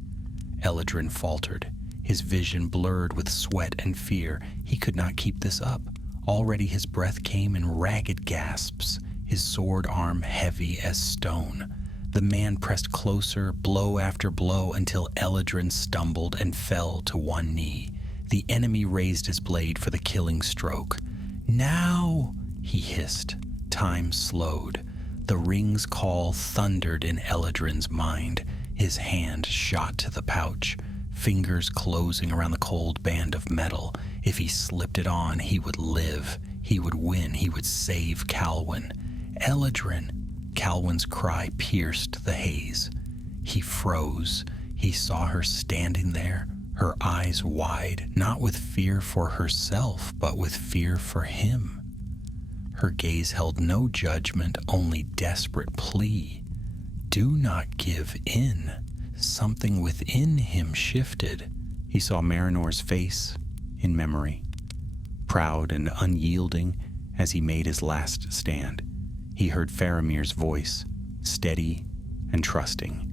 Eladrin faltered, his vision blurred with sweat and fear. He could not keep this up. Already his breath came in ragged gasps, his sword arm heavy as stone. The man pressed closer, blow after blow, until Eladrin stumbled and fell to one knee. The enemy raised his blade for the killing stroke. "Now!" he hissed. Time slowed. The ring's call thundered in Eladrin's mind. His hand shot to the pouch, fingers closing around the cold band of metal. If he slipped it on, he would live. He would win. He would save Calwyn. "Eladrin!" Calwyn's cry pierced the haze. He froze. He saw her standing there, her eyes wide, not with fear for herself, but with fear for him. Her gaze held no judgment, only desperate plea. "Do not give in." Something within him shifted. He saw Marinor's face in memory, proud and unyielding as he made his last stand. He heard Faramir's voice, steady and trusting.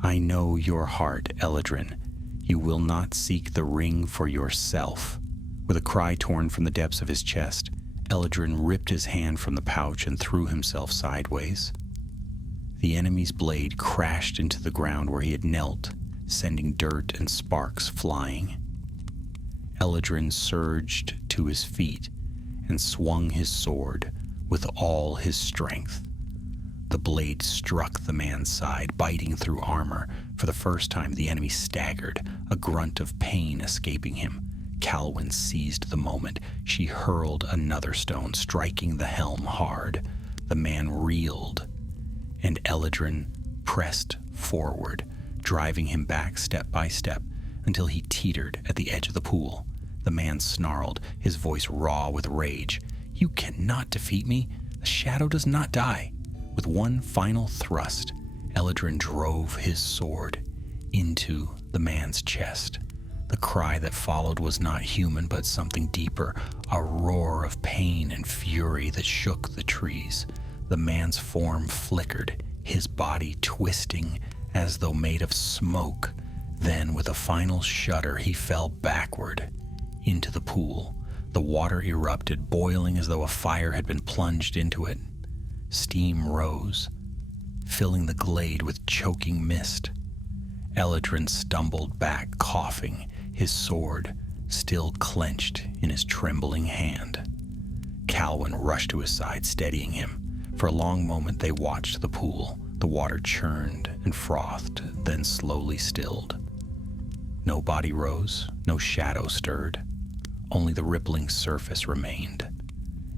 "I know your heart, Eladrin. You will not seek the ring for yourself." With a cry torn from the depths of his chest, Eladrin ripped his hand from the pouch and threw himself sideways. The enemy's blade crashed into the ground where he had knelt, sending dirt and sparks flying. Eladrin surged to his feet and swung his sword with all his strength. The blade struck the man's side, biting through armor. For the first time, the enemy staggered, a grunt of pain escaping him. Calwyn seized the moment. She hurled another stone, striking the helm hard. The man reeled, and Eladrin pressed forward, driving him back step by step until he teetered at the edge of the pool. The man snarled, his voice raw with rage. "You cannot defeat me. The shadow does not die." With one final thrust, Eladrin drove his sword into the man's chest. The cry that followed was not human, but something deeper, a roar of pain and fury that shook the trees. The man's form flickered, his body twisting as though made of smoke. Then, with a final shudder, he fell backward into the pool. The water erupted, boiling as though a fire had been plunged into it. Steam rose, filling the glade with choking mist. Eladrin stumbled back, coughing, his sword still clenched in his trembling hand. Calwyn rushed to his side, steadying him. For a long moment they watched the pool. The water churned and frothed, then slowly stilled. No body rose, no shadow stirred. Only the rippling surface remained.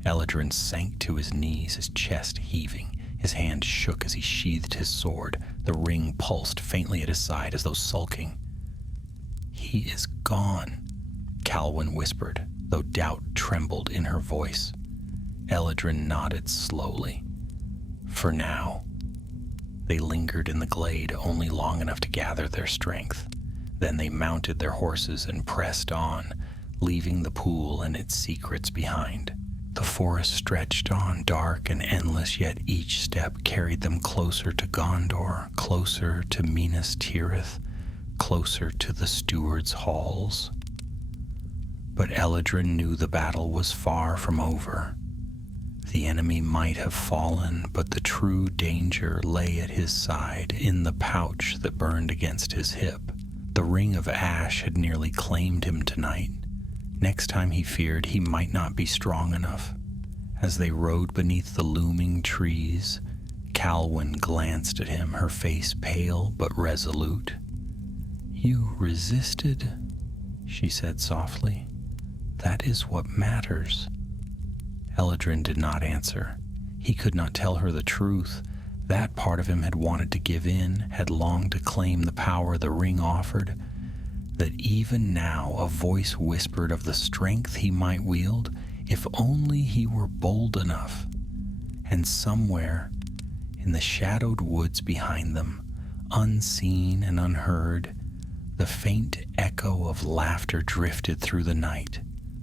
Eladrin sank to his knees, his chest heaving. His hand shook as he sheathed his sword. The ring pulsed faintly at his side as though sulking. "He is gone," Calwyn whispered, though doubt trembled in her voice. Eladrin nodded slowly. "For now." They lingered in the glade only long enough to gather their strength. Then they mounted their horses and pressed on, leaving the pool and its secrets behind. The forest stretched on, dark and endless, yet each step carried them closer to Gondor, closer to Minas Tirith, closer to the steward's halls. But Eladrin knew the battle was far from over. The enemy might have fallen, but the true danger lay at his side, in the pouch that burned against his hip. The ring of ash had nearly claimed him tonight. Next time he feared he might not be strong enough. As they rode beneath the looming trees, Calwyn glanced at him, her face pale but resolute. "You resisted," she said softly. "That is what matters." Eladrin did not answer. He could not tell her the truth. That part of him had wanted to give in, had longed to claim the power the ring offered. That even now a voice whispered of the strength he might wield if only he were bold enough. And somewhere, in the shadowed woods behind them, unseen and unheard, the faint echo of laughter drifted through the night.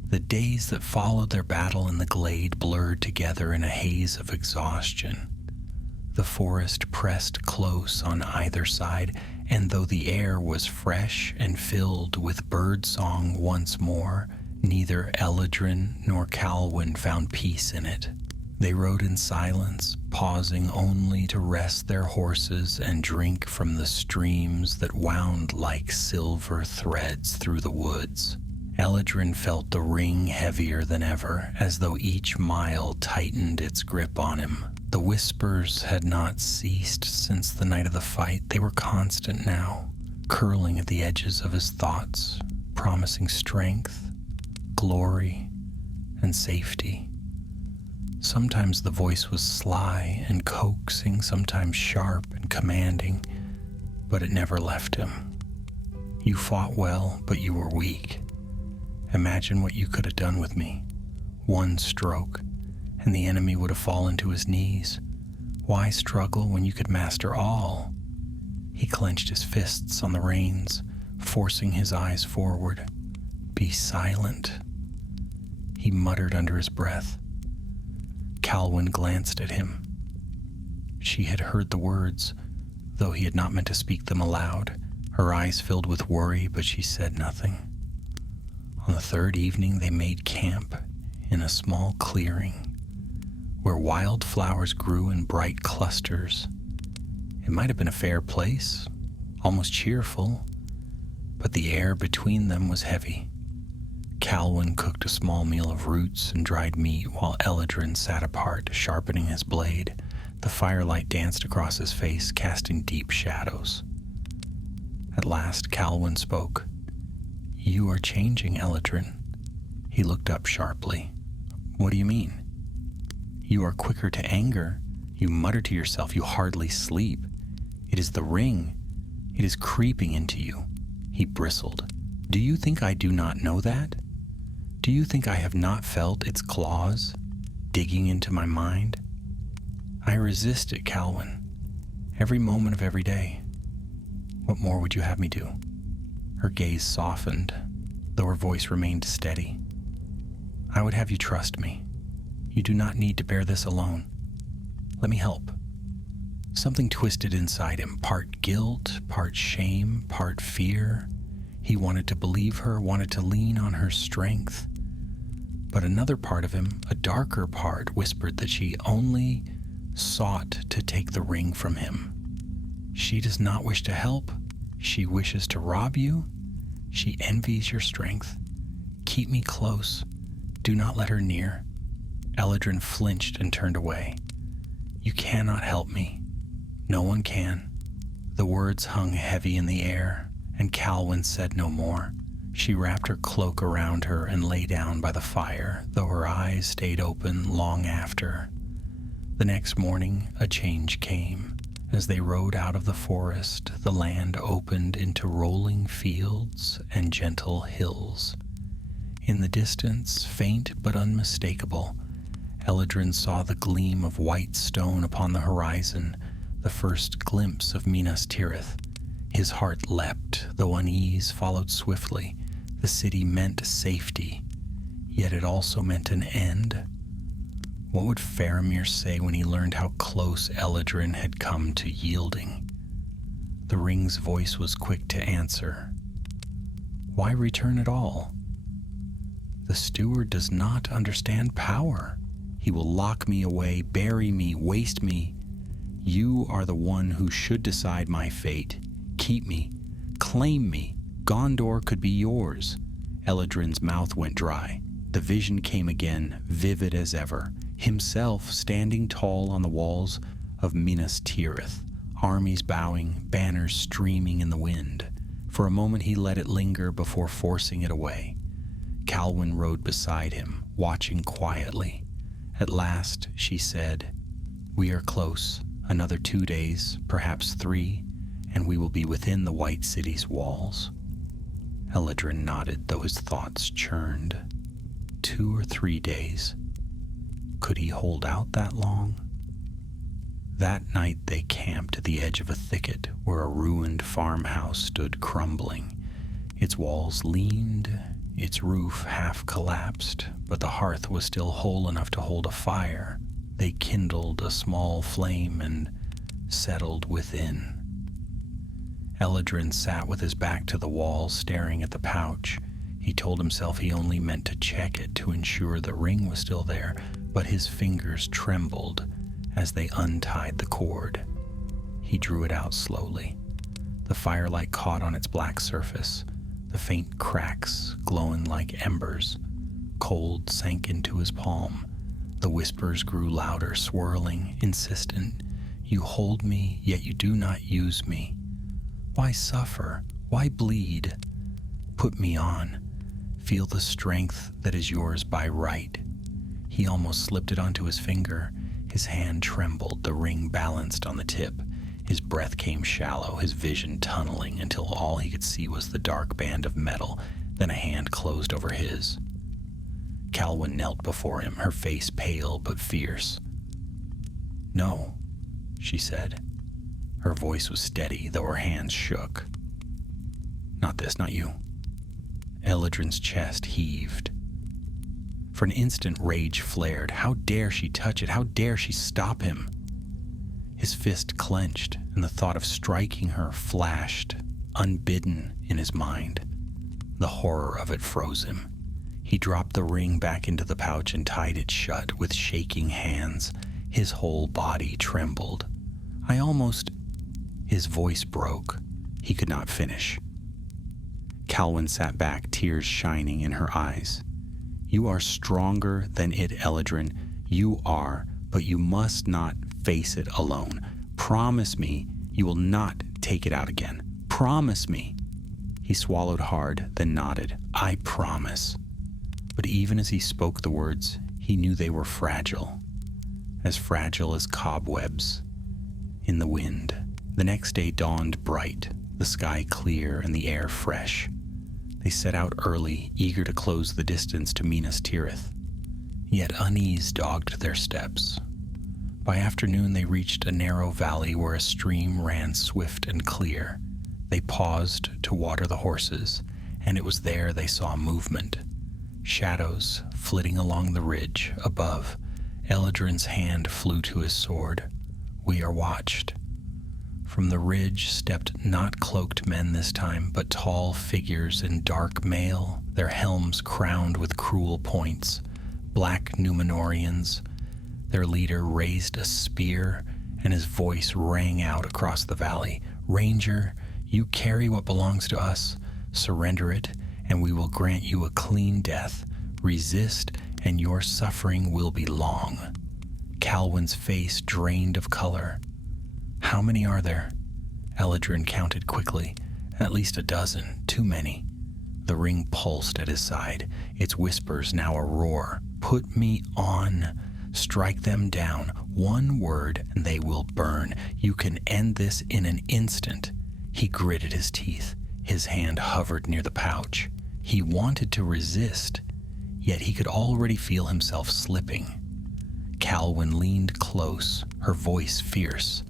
The days that followed their battle in the glade blurred together in a haze of exhaustion. The forest pressed close on either side, and though the air was fresh and filled with birdsong once more, neither Eladrin nor Calwyn found peace in it. They rode in silence, pausing only to rest their horses and drink from the streams that wound like silver threads through the woods. Eladrin felt the ring heavier than ever, as though each mile tightened its grip on him. The whispers had not ceased since the night of the fight. They were constant now, curling at the edges of his thoughts, promising strength, glory, and safety. Sometimes the voice was sly and coaxing, sometimes sharp and commanding, but it never left him. "You fought well, but you were weak. Imagine what you could have done with me. One stroke, and the enemy would have fallen to his knees. Why struggle when you could master all?" He clenched his fists on the reins, forcing his eyes forward. "Be silent," he muttered under his breath. Calwyn glanced at him. She had heard the words, though he had not meant to speak them aloud. Her eyes filled with worry, but she said nothing. On the third evening, they made camp in a small clearing where wild flowers grew in bright clusters. It might have been a fair place, almost cheerful, but the air between them was heavy. Calwyn cooked a small meal of roots and dried meat while Eladrin sat apart, sharpening his blade. The firelight danced across his face, casting deep shadows. At last, Calwyn spoke. "You are changing, Eladrin." He looked up sharply. "What do you mean?" "You are quicker to anger. You mutter to yourself. You hardly sleep. It is the ring. It is creeping into you." He bristled. "Do you think I do not know that? Do you think I have not felt its claws digging into my mind? I resist it, Calwyn, every moment of every day. What more would you have me do?" Her gaze softened, though her voice remained steady. "I would have you trust me. You do not need to bear this alone. Let me help." Something twisted inside him, part guilt, part shame, part fear. He wanted to believe her, wanted to lean on her strength. But another part of him, a darker part, whispered that she only sought to take the ring from him. She does not wish to help. She wishes to rob you. She envies your strength. Keep me close. Do not let her near. Eladrin flinched and turned away. "You cannot help me. No one can." The words hung heavy in the air, and Calwyn said no more. She wrapped her cloak around her and lay down by the fire, though her eyes stayed open long after. The next morning, a change came. As they rode out of the forest, the land opened into rolling fields and gentle hills. In the distance, faint but unmistakable, Eladrin saw the gleam of white stone upon the horizon, the first glimpse of Minas Tirith. His heart leapt, though unease followed swiftly. The city meant safety, yet it also meant an end. What would Faramir say when he learned how close Eladrin had come to yielding? The ring's voice was quick to answer. Why return at all? The steward does not understand power. He will lock me away, bury me, waste me. You are the one who should decide my fate. Keep me, claim me. Gondor could be yours. Eladrin's mouth went dry. The vision came again, vivid as ever. Himself standing tall on the walls of Minas Tirith, armies bowing, banners streaming in the wind. For a moment he let it linger before forcing it away. Calwyn rode beside him, watching quietly. At last she said, "We are close. Another 2 days, perhaps 3, and we will be within the White City's walls." Eladrin nodded, though his thoughts churned. 2 or 3 days. Could he hold out that long? That night they camped at the edge of a thicket where a ruined farmhouse stood crumbling. Its walls leaned, its roof half collapsed, but the hearth was still whole enough to hold a fire. They kindled a small flame and settled within. Eladrin sat with his back to the wall, staring at the pouch. He told himself he only meant to check it to ensure the ring was still there, but his fingers trembled as they untied the cord. He drew it out slowly. The firelight caught on its black surface, the faint cracks glowing like embers. Cold sank into his palm. The whispers grew louder, swirling, insistent. You hold me, yet you do not use me. Why suffer? Why bleed? Put me on. Feel the strength that is yours by right. He almost slipped it onto his finger. His hand trembled, the ring balanced on the tip. His breath came shallow, his vision tunneling until all he could see was the dark band of metal. Then a hand closed over his. Calwyn knelt before him, her face pale but fierce. "No," she said. Her voice was steady, though her hands shook. "Not this, not you." Eladrin's chest heaved. For an instant, rage flared. How dare she touch it? How dare she stop him? His fist clenched, and the thought of striking her flashed, unbidden, in his mind. The horror of it froze him. He dropped the ring back into the pouch and tied it shut with shaking hands. His whole body trembled. His voice broke. He could not finish. Calwyn sat back, tears shining in her eyes. "You are stronger than it, Eladrin. You are, but you must not face it alone. Promise me you will not take it out again. Promise me." He swallowed hard, then nodded. "I promise." But even as he spoke the words, he knew they were fragile as cobwebs in the wind. The next day dawned bright, the sky clear and the air fresh. They set out early, eager to close the distance to Minas Tirith. Yet unease dogged their steps. By afternoon they reached a narrow valley where a stream ran swift and clear. They paused to water the horses, and it was there they saw movement. Shadows flitting along the ridge above. Eladrin's hand flew to his sword. "We are watched." From the ridge stepped not cloaked men this time, but tall figures in dark mail, their helms crowned with cruel points. Black Númenóreans. Their leader raised a spear, and his voice rang out across the valley. "Ranger, you carry what belongs to us. Surrender it, and we will grant you a clean death. Resist, and your suffering will be long." Calwyn's face drained of color. "How many are there?" Eladrin counted quickly. "At least a dozen. Too many." The ring pulsed at his side, its whispers now a roar. "Put me on. Strike them down. One word and they will burn. You can end this in an instant." He gritted his teeth. His hand hovered near the pouch. He wanted to resist, yet he could already feel himself slipping. Calwyn leaned close, her voice fierce.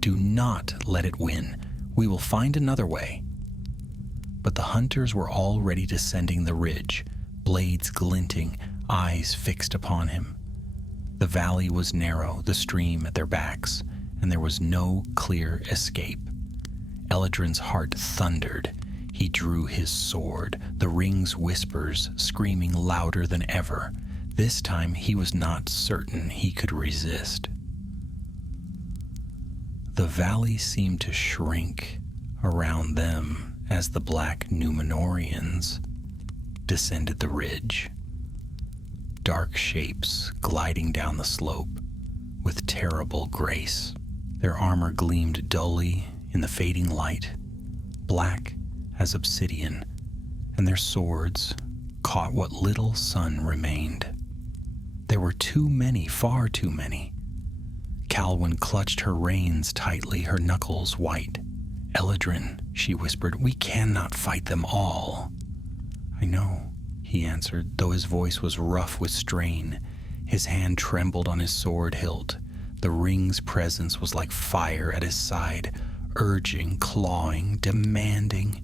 Do not let it win. We will find another way." But the hunters were already descending the ridge, blades glinting, eyes fixed upon him. The valley was narrow, the stream at their backs, and there was no clear escape. Eladrin's heart thundered. He drew his sword, the ring's whispers screaming louder than ever. This time he was not certain he could resist. The valley seemed to shrink around them as the black Númenóreans descended the ridge. Dark shapes gliding down the slope with terrible grace. Their armor gleamed dully in the fading light, black as obsidian, and their swords caught what little sun remained. There were too many, far too many. Calwyn clutched her reins tightly, her knuckles white. "Eladrin," she whispered, "we cannot fight them all." "I know," he answered, though his voice was rough with strain. His hand trembled on his sword hilt. The ring's presence was like fire at his side, urging, clawing, demanding.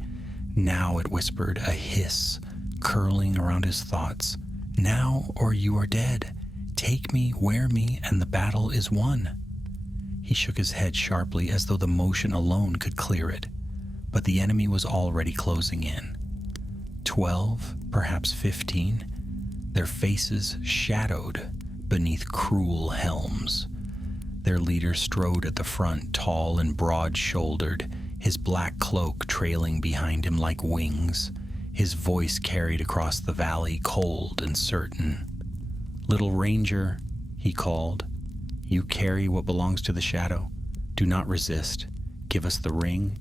Now it whispered, a hiss curling around his thoughts. "Now or you are dead. Take me, wear me, and the battle is won." He shook his head sharply as though the motion alone could clear it, but the enemy was already closing in. 12, perhaps 15, their faces shadowed beneath cruel helms. Their leader strode at the front, tall and broad-shouldered, his black cloak trailing behind him like wings. His voice carried across the valley, cold and certain. "Little ranger," he called, "you carry what belongs to the shadow. Do not resist. Give us the ring,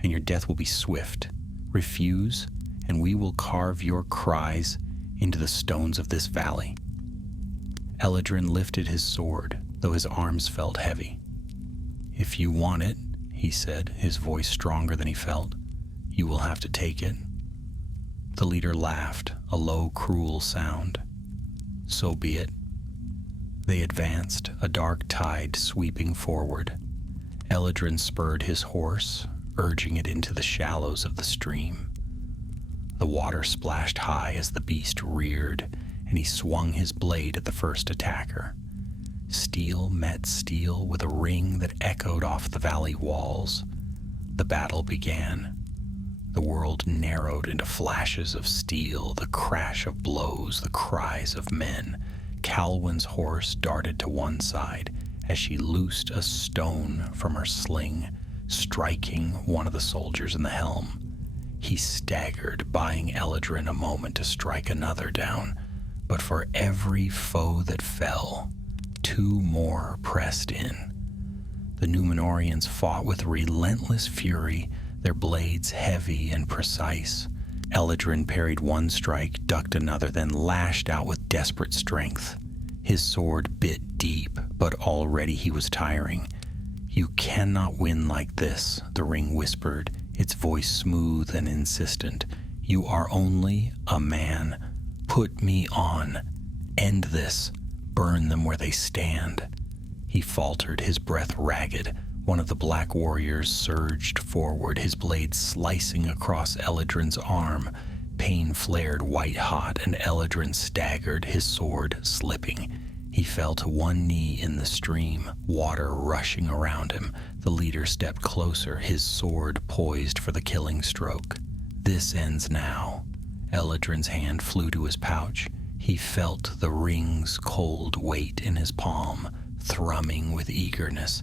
and your death will be swift. Refuse, and we will carve your cries into the stones of this valley." Eladrin lifted his sword, though his arms felt heavy. "If you want it," he said, his voice stronger than he felt, "you will have to take it." The leader laughed, a low, cruel sound. "So be it." They advanced, a dark tide sweeping forward. Eladrin spurred his horse, urging it into the shallows of the stream. The water splashed high as the beast reared, and he swung his blade at the first attacker. Steel met steel with a ring that echoed off the valley walls. The battle began. The world narrowed into flashes of steel, the crash of blows, the cries of men. Calwyn's horse darted to one side as she loosed a stone from her sling, striking one of the soldiers in the helm. He staggered, buying Eladrin a moment to strike another down, but for every foe that fell, 2 more pressed in. The Númenóreans fought with relentless fury, their blades heavy and precise. Eladrin parried one strike, ducked another, then lashed out with desperate strength. His sword bit deep, but already he was tiring. "You cannot win like this," the ring whispered, its voice smooth and insistent. "You are only a man. Put me on. End this. Burn them where they stand." He faltered, his breath ragged. One of the black warriors surged forward, his blade slicing across Eladrin's arm. Pain flared white-hot, and Eladrin staggered, his sword slipping. He fell to one knee in the stream, water rushing around him. The leader stepped closer, his sword poised for the killing stroke. "This ends now." Eladrin's hand flew to his pouch. He felt the ring's cold weight in his palm, thrumming with eagerness.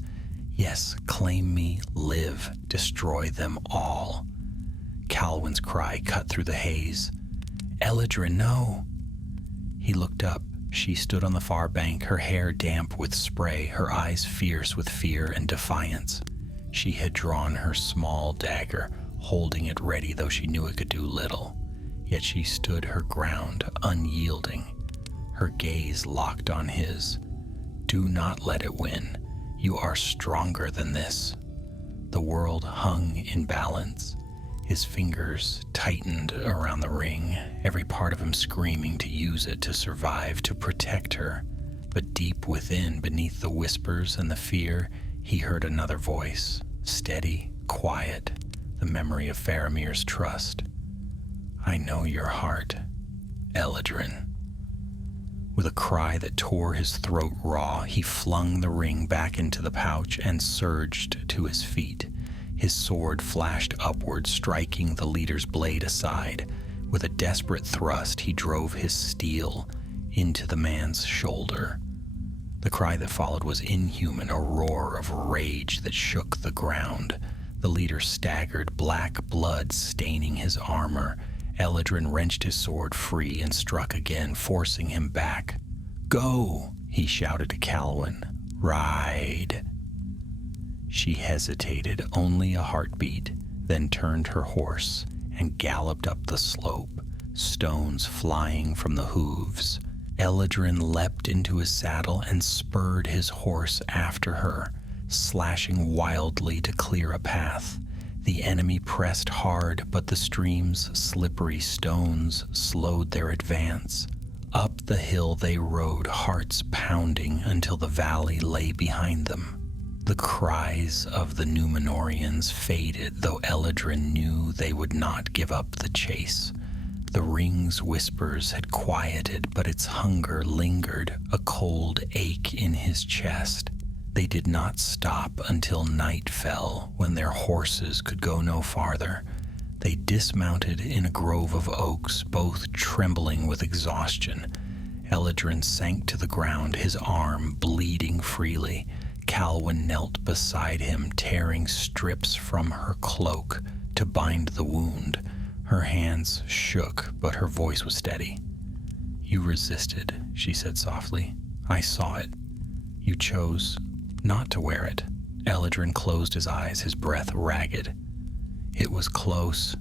"Yes, claim me, live, destroy them all." Calwyn's cry cut through the haze. "Eladrin, no!" He looked up. She stood on the far bank, her hair damp with spray, her eyes fierce with fear and defiance. She had drawn her small dagger, holding it ready, though she knew it could do little. Yet she stood her ground, unyielding, her gaze locked on his. "Do not let it win. You are stronger than this." The world hung in balance. His fingers tightened around the ring, every part of him screaming to use it, to survive, to protect her. But deep within, beneath the whispers and the fear, he heard another voice, steady, quiet, the memory of Faramir's trust. "I know your heart, Eladrin." With a cry that tore his throat raw, he flung the ring back into the pouch and surged to his feet. His sword flashed upward, striking the leader's blade aside. With a desperate thrust, he drove his steel into the man's shoulder. The cry that followed was inhuman, a roar of rage that shook the ground. The leader staggered, black blood staining his armor. Eladrin wrenched his sword free and struck again, forcing him back. "Go!" he shouted to Calwyn. "Ride!" She hesitated, only a heartbeat, then turned her horse and galloped up the slope, stones flying from the hooves. Eladrin leapt into his saddle and spurred his horse after her, slashing wildly to clear a path. The enemy pressed hard, but the stream's slippery stones slowed their advance. Up the hill they rode, hearts pounding, until the valley lay behind them. The cries of the Númenóreans faded, though Eladrin knew they would not give up the chase. The ring's whispers had quieted, but its hunger lingered, a cold ache in his chest. They did not stop until night fell, when their horses could go no farther. They dismounted in a grove of oaks, both trembling with exhaustion. Eladrin sank to the ground, his arm bleeding freely. Calwyn knelt beside him, tearing strips from her cloak to bind the wound. Her hands shook, but her voice was steady. "You resisted," she said softly. "I saw it. You chose not to wear it." Eladrin closed his eyes, his breath ragged. "It was close,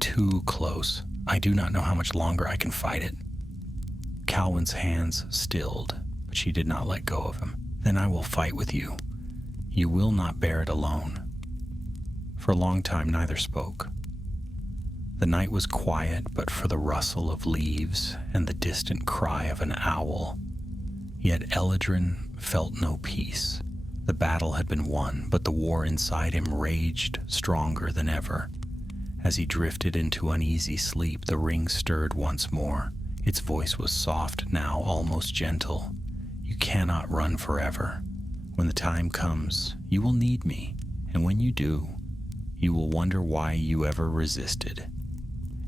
too close. I do not know how much longer I can fight it." Calwyn's hands stilled, but she did not let go of him. "Then I will fight with you. You will not bear it alone." For a long time neither spoke. The night was quiet but for the rustle of leaves and the distant cry of an owl. Yet Eladrin felt no peace. The battle had been won, but the war inside him raged stronger than ever. As he drifted into uneasy sleep, the ring stirred once more. Its voice was soft now, almost gentle. "You cannot run forever. When the time comes, you will need me, and when you do, you will wonder why you ever resisted."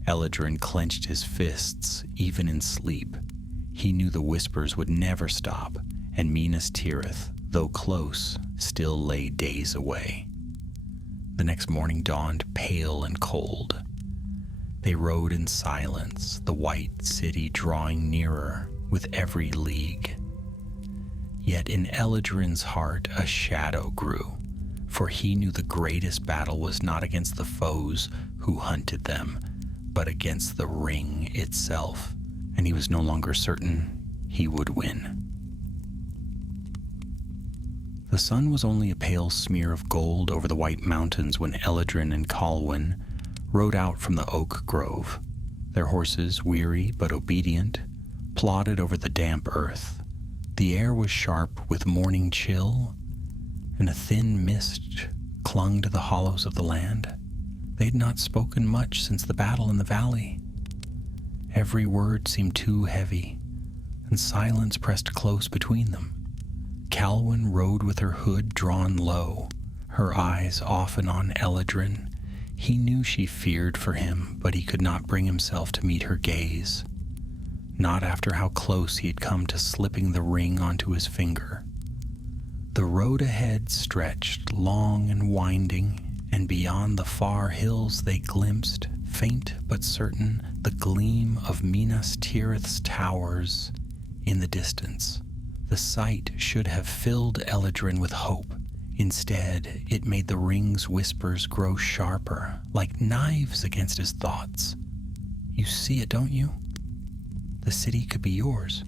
Eladrin clenched his fists, even in sleep. He knew the whispers would never stop, and Minas Tirith, though close, still lay days away. The next morning dawned pale and cold. They rode in silence, the white city drawing nearer with every league. Yet in Eladrin's heart a shadow grew, for he knew the greatest battle was not against the foes who hunted them, but against the ring itself, and he was no longer certain he would win. The sun was only a pale smear of gold over the white mountains when Eladrin and Calwyn rode out from the oak grove. Their horses, weary but obedient, plodded over the damp earth. The air was sharp with morning chill, and a thin mist clung to the hollows of the land. They had not spoken much since the battle in the valley. Every word seemed too heavy, and silence pressed close between them. Calwyn rode with her hood drawn low, her eyes often on Eladrin. He knew she feared for him, but he could not bring himself to meet her gaze. Not after how close he had come to slipping the ring onto his finger. The road ahead stretched long and winding, and beyond the far hills they glimpsed, faint but certain, the gleam of Minas Tirith's towers in the distance. The sight should have filled Eladrin with hope. Instead, it made the ring's whispers grow sharper, like knives against his thoughts. "You see it, don't you? The city could be yours.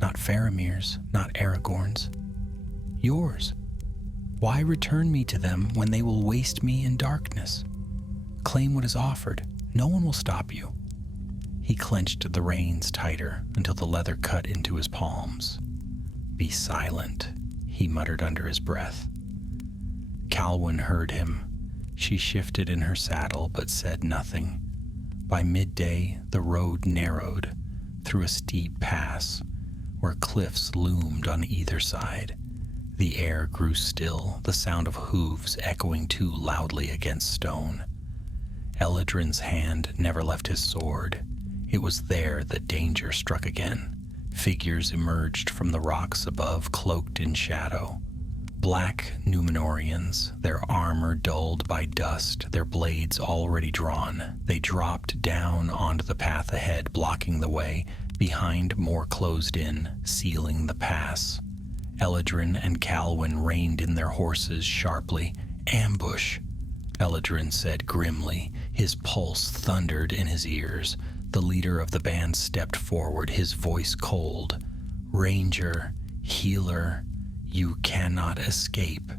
Not Faramir's, not Aragorn's. Yours. Why return me to them when they will waste me in darkness? Claim what is offered. No one will stop you." He clenched the reins tighter until the leather cut into his palms. "Be silent," he muttered under his breath. Calwyn heard him. She shifted in her saddle but said nothing. By midday, the road narrowed through a steep pass where cliffs loomed on either side. The air grew still, the sound of hooves echoing too loudly against stone. Eladrin's hand never left his sword. It was there that danger struck again. Figures emerged from the rocks above, cloaked in shadow. Black Númenóreans, their armor dulled by dust, their blades already drawn. They dropped down onto the path ahead, blocking the way. Behind, more closed in, sealing the pass. Eladrin and Calwyn reined in their horses sharply. "Ambush," Eladrin said grimly. His pulse thundered in his ears. The leader of the band stepped forward, his voice cold. "Ranger, healer, you cannot escape.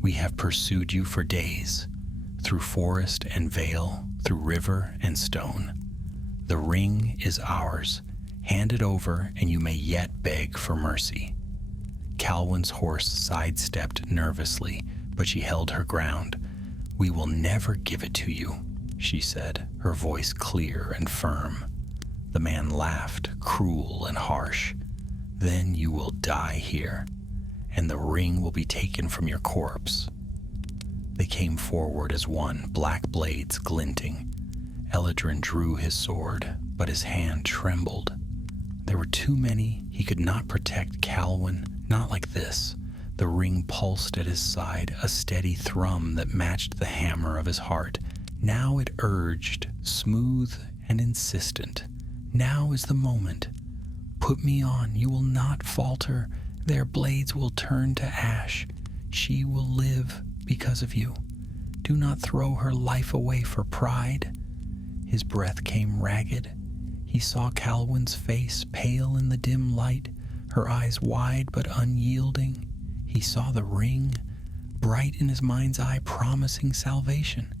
We have pursued you for days, through forest and vale, through river and stone. The ring is ours. Hand it over, and you may yet beg for mercy." Calwyn's horse sidestepped nervously, but she held her ground. "We will never give it to you," she said, her voice clear and firm. The man laughed, cruel and harsh. "Then you will die here, and the ring will be taken from your corpse." They came forward as one, black blades glinting. Eladrin drew his sword, but his hand trembled. There were too many. He could not protect Calwyn, not like this. The ring pulsed at his side, a steady thrum that matched the hammer of his heart. Now it urged, smooth and insistent. "Now is the moment. Put me on. You will not falter. Their blades will turn to ash. She will live because of you. Do not throw her life away for pride." His breath came ragged. He saw Calwyn's face, pale in the dim light, her eyes wide but unyielding. He saw the ring, bright in his mind's eye, promising salvation.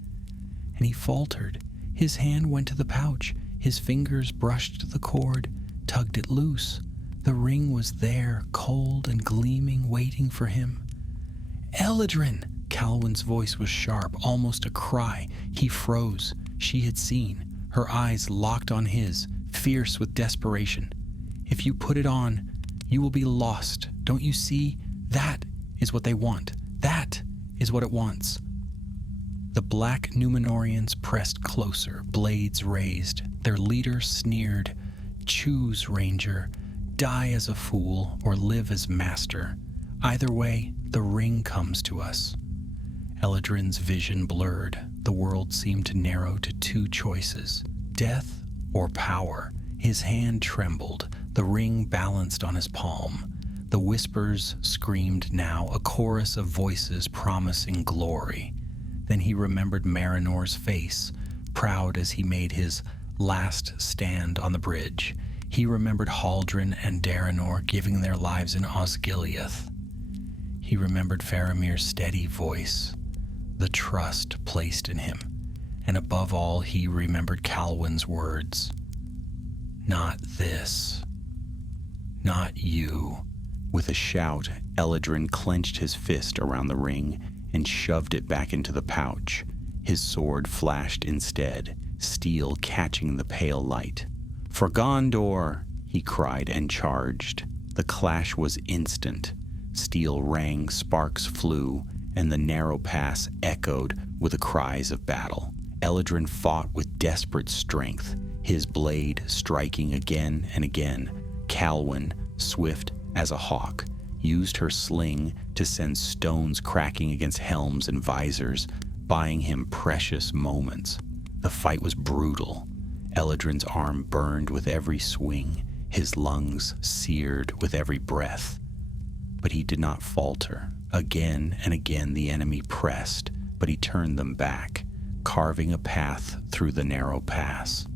And he faltered. His hand went to the pouch. His fingers brushed the cord, tugged it loose. The ring was there, cold and gleaming, waiting for him. "Eladrin!" Calwyn's voice was sharp, almost a cry. He froze. She had seen. Her eyes locked on his, fierce with desperation. "If you put it on, you will be lost. Don't you see? That is what they want. That is what it wants." The black Númenóreans pressed closer, blades raised. Their leader sneered, "Choose, Ranger. Die as a fool or live as master. Either way, the ring comes to us." Eladrin's vision blurred. The world seemed to narrow to two choices: death or power. His hand trembled. The ring balanced on his palm. The whispers screamed now, a chorus of voices promising glory. Then he remembered Marinor's face, proud as he made his last stand on the bridge. He remembered Haldren and Daranor giving their lives in Osgiliath. He remembered Faramir's steady voice, the trust placed in him. And above all, he remembered Calwyn's words. "Not this. Not you." With a shout, Eladrin clenched his fist around the ring and shoved it back into the pouch. His sword flashed instead, steel catching the pale light. "For Gondor!" he cried and charged. The clash was instant. Steel rang, sparks flew, and the narrow pass echoed with the cries of battle. Eladrin fought with desperate strength, his blade striking again and again. Calwyn, swift as a hawk, used her sling to send stones cracking against helms and visors, buying him precious moments. The fight was brutal. Eladrin's arm burned with every swing, his lungs seared with every breath. But he did not falter. Again and again the enemy pressed, but he turned them back, carving a path through the narrow pass.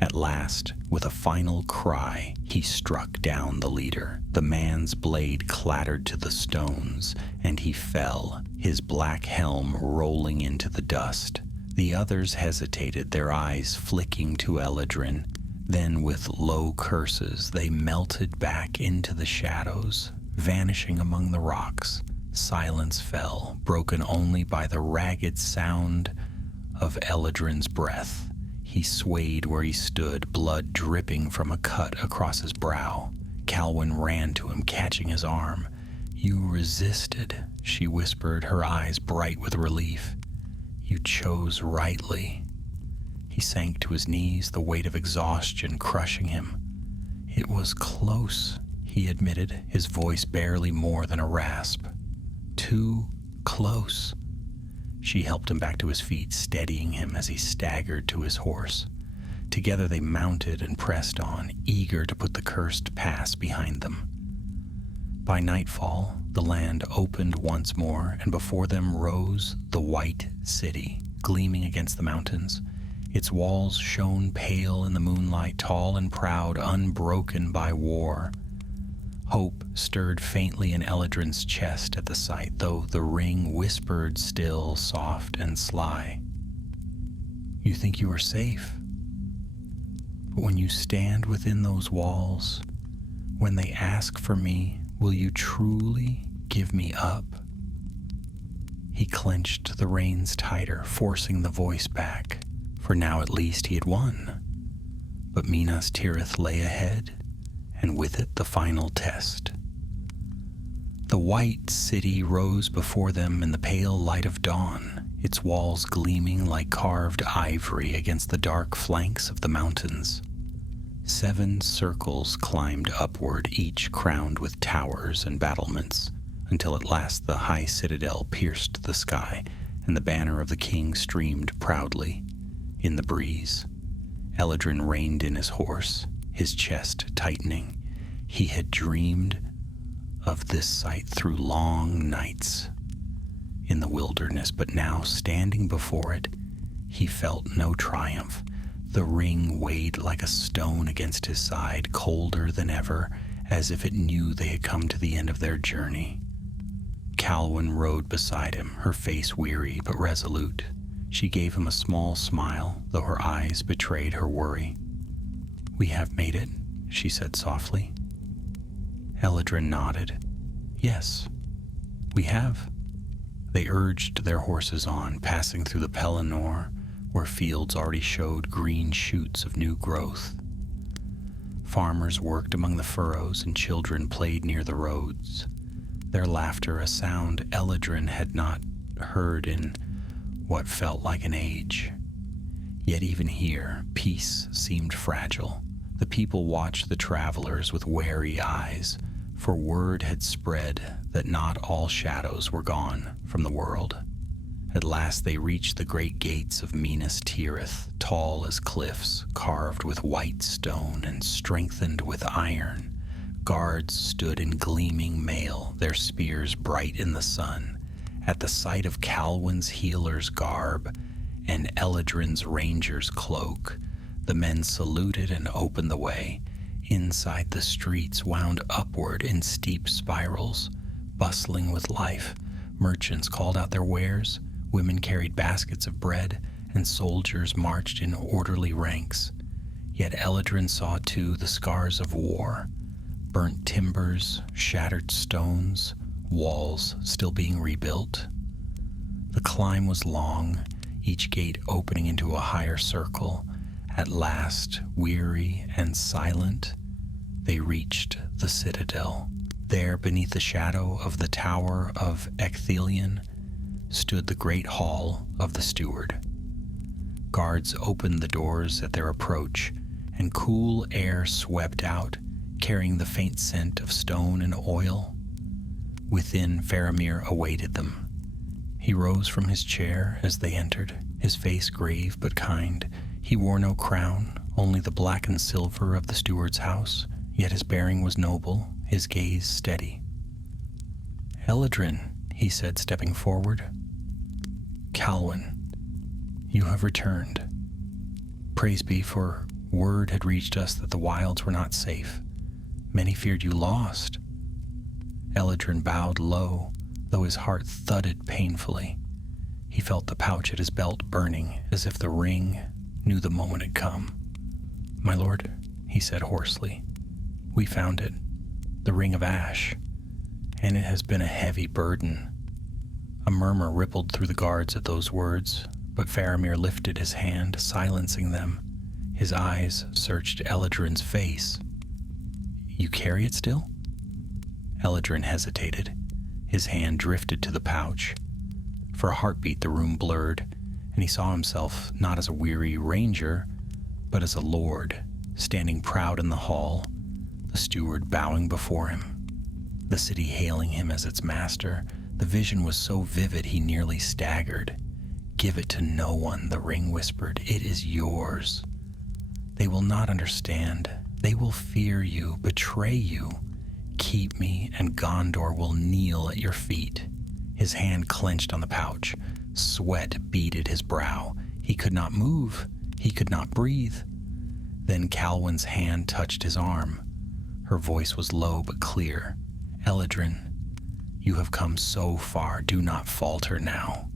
At last, with a final cry, he struck down the leader. The man's blade clattered to the stones, and he fell, his black helm rolling into the dust. The others hesitated, their eyes flicking to Eladrin. Then, with low curses, they melted back into the shadows, vanishing among the rocks. Silence fell, broken only by the ragged sound of Eladrin's breath. He swayed where he stood, blood dripping from a cut across his brow. Calwyn ran to him, catching his arm. "You resisted," she whispered, her eyes bright with relief. "You chose rightly." He sank to his knees, the weight of exhaustion crushing him. "It was close," he admitted, his voice barely more than a rasp. "Too close." She helped him back to his feet, steadying him as he staggered to his horse. Together they mounted and pressed on, eager to put the cursed pass behind them. By nightfall, the land opened once more, and before them rose the White City, gleaming against the mountains. Its walls shone pale in the moonlight, tall and proud, unbroken by war. Hope stirred faintly in Eladrin's chest at the sight, though the ring whispered still, soft and sly. "You think you are safe? But when you stand within those walls, when they ask for me, will you truly give me up?" He clenched the reins tighter, forcing the voice back, for now at least he had won. But Minas Tirith lay ahead, and with it the final test. The White City rose before them in the pale light of dawn, its walls gleaming like carved ivory against the dark flanks of the mountains. 7 circles climbed upward, each crowned with towers and battlements, until at last the high citadel pierced the sky, and the banner of the king streamed proudly in the breeze. Eladrin reined in his horse, his chest tightening. He had dreamed of this sight through long nights in the wilderness, but now, standing before it, he felt no triumph. The ring weighed like a stone against his side, colder than ever, as if it knew they had come to the end of their journey. Calwyn rode beside him, her face weary but resolute. She gave him a small smile, though her eyes betrayed her worry. "We have made it," she said softly. Eladrin nodded. "Yes, we have." They urged their horses on, passing through the Pelennor, where fields already showed green shoots of new growth. Farmers worked among the furrows, and children played near the roads, their laughter a sound Eladrin had not heard in what felt like an age. Yet even here, peace seemed fragile. The people watched the travelers with wary eyes, for word had spread that not all shadows were gone from the world. At last they reached the great gates of Minas Tirith, tall as cliffs, carved with white stone and strengthened with iron. Guards stood in gleaming mail, their spears bright in the sun. At the sight of Calwyn's healer's garb and Eladrin's ranger's cloak, the men saluted and opened the way. Inside, the streets wound upward in steep spirals, bustling with life. Merchants called out their wares, women carried baskets of bread, and soldiers marched in orderly ranks. Yet Eladrin saw too the scars of war, burnt timbers, shattered stones, walls still being rebuilt. The climb was long, each gate opening into a higher circle. At last, weary and silent, they reached the citadel. There, beneath the shadow of the tower of Ecthelion, stood the great hall of the steward. Guards opened the doors at their approach, and cool air swept out, carrying the faint scent of stone and oil. Within, Faramir awaited them. He rose from his chair as they entered, his face grave but kind. He wore no crown, only the black and silver of the steward's house, yet his bearing was noble, his gaze steady. "Eladrin," he said, stepping forward. "Calwyn, you have returned. Praise be, for word had reached us that the wilds were not safe. Many feared you lost." Eladrin bowed low, though his heart thudded painfully. He felt the pouch at his belt burning, as if the ring knew the moment had come. "My lord," he said hoarsely, "we found it, the ring of ash, and it has been a heavy burden." A murmur rippled through the guards at those words, but Faramir lifted his hand, silencing them. His eyes searched Eladrin's face. "You carry it still?" Eladrin hesitated. His hand drifted to the pouch. For a heartbeat, the room blurred, and he saw himself not as a weary ranger, but as a lord, standing proud in the hall, the steward bowing before him, the city hailing him as its master. The vision was so vivid he nearly staggered. "Give it to no one," the ring whispered. "It is yours. They will not understand. They will fear you, betray you. Keep me, and Gondor will kneel at your feet." His hand clenched on the pouch. Sweat beaded his brow. He could not move. He could not breathe. Then Calwyn's hand touched his arm. Her voice was low but clear. "Eladrin, you have come so far. Do not falter now."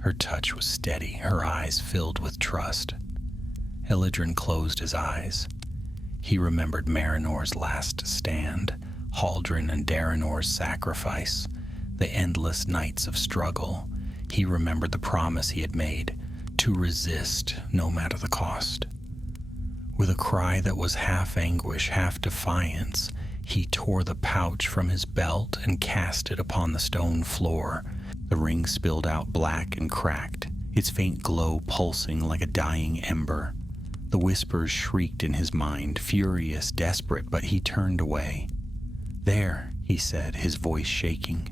Her touch was steady, her eyes filled with trust. Eladrin closed his eyes. He remembered Marinor's last stand, Haldren and Daranor's sacrifice, the endless nights of struggle. He remembered the promise he had made, to resist no matter the cost. With a cry that was half anguish, half defiance, he tore the pouch from his belt and cast it upon the stone floor. The ring spilled out black and cracked, its faint glow pulsing like a dying ember. The whispers shrieked in his mind, furious, desperate, but he turned away. "There," he said, his voice shaking.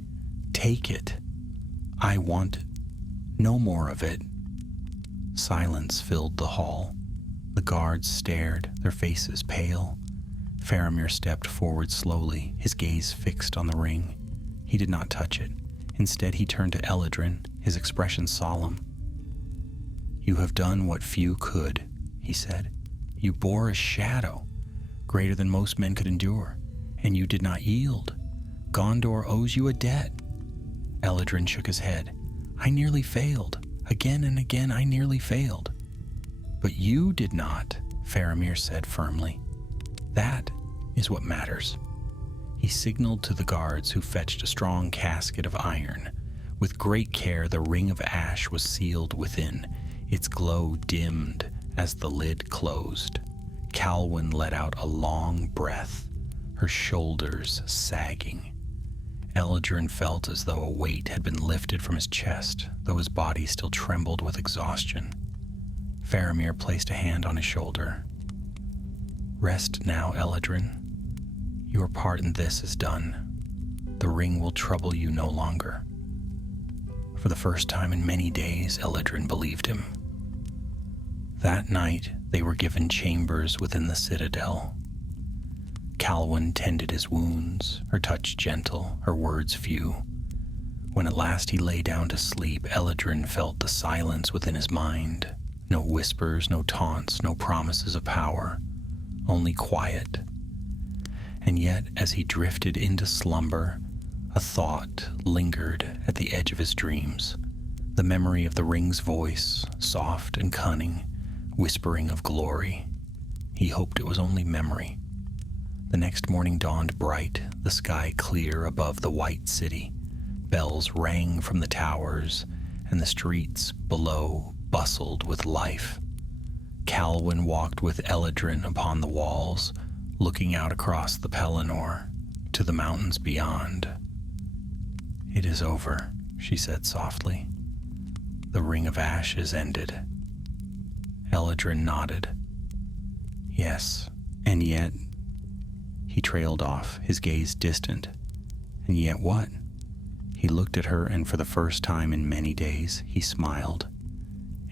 "Take it. I want no more of it." Silence filled the hall. The guards stared, their faces pale. Faramir stepped forward slowly, his gaze fixed on the ring. He did not touch it. Instead, he turned to Eladrin, his expression solemn. "You have done what few could," he said. "You bore a shadow, greater than most men could endure, and you did not yield. Gondor owes you a debt." Eladrin shook his head. "I nearly failed. Again and again I nearly failed." "But you did not," Faramir said firmly. "That is what matters." He signaled to the guards, who fetched a strong casket of iron. With great care, the ring of ash was sealed within. Its glow dimmed as the lid closed. Calwyn let out a long breath, her shoulders sagging. Eladrin felt as though a weight had been lifted from his chest, though his body still trembled with exhaustion. Faramir placed a hand on his shoulder. "Rest now, Eladrin. Your part in this is done. The ring will trouble you no longer." For the first time in many days, Eladrin believed him. That night, they were given chambers within the citadel. Calwyn tended his wounds, her touch gentle, her words few. When at last he lay down to sleep, Eladrin felt the silence within his mind. No whispers, no taunts, no promises of power, only quiet. And yet, as he drifted into slumber, a thought lingered at the edge of his dreams. The memory of the ring's voice, soft and cunning, whispering of glory. He hoped it was only memory. The next morning dawned bright, the sky clear above the white city. Bells rang from the towers, and the streets below bustled with life. Calwyn walked with Eladrin upon the walls, looking out across the Pelennor to the mountains beyond. "It is over," she said softly. "The ring of ash is ended." Eladrin nodded. "Yes, and yet..." He trailed off, his gaze distant. "And yet what?" He looked at her, and for the first time in many days, he smiled.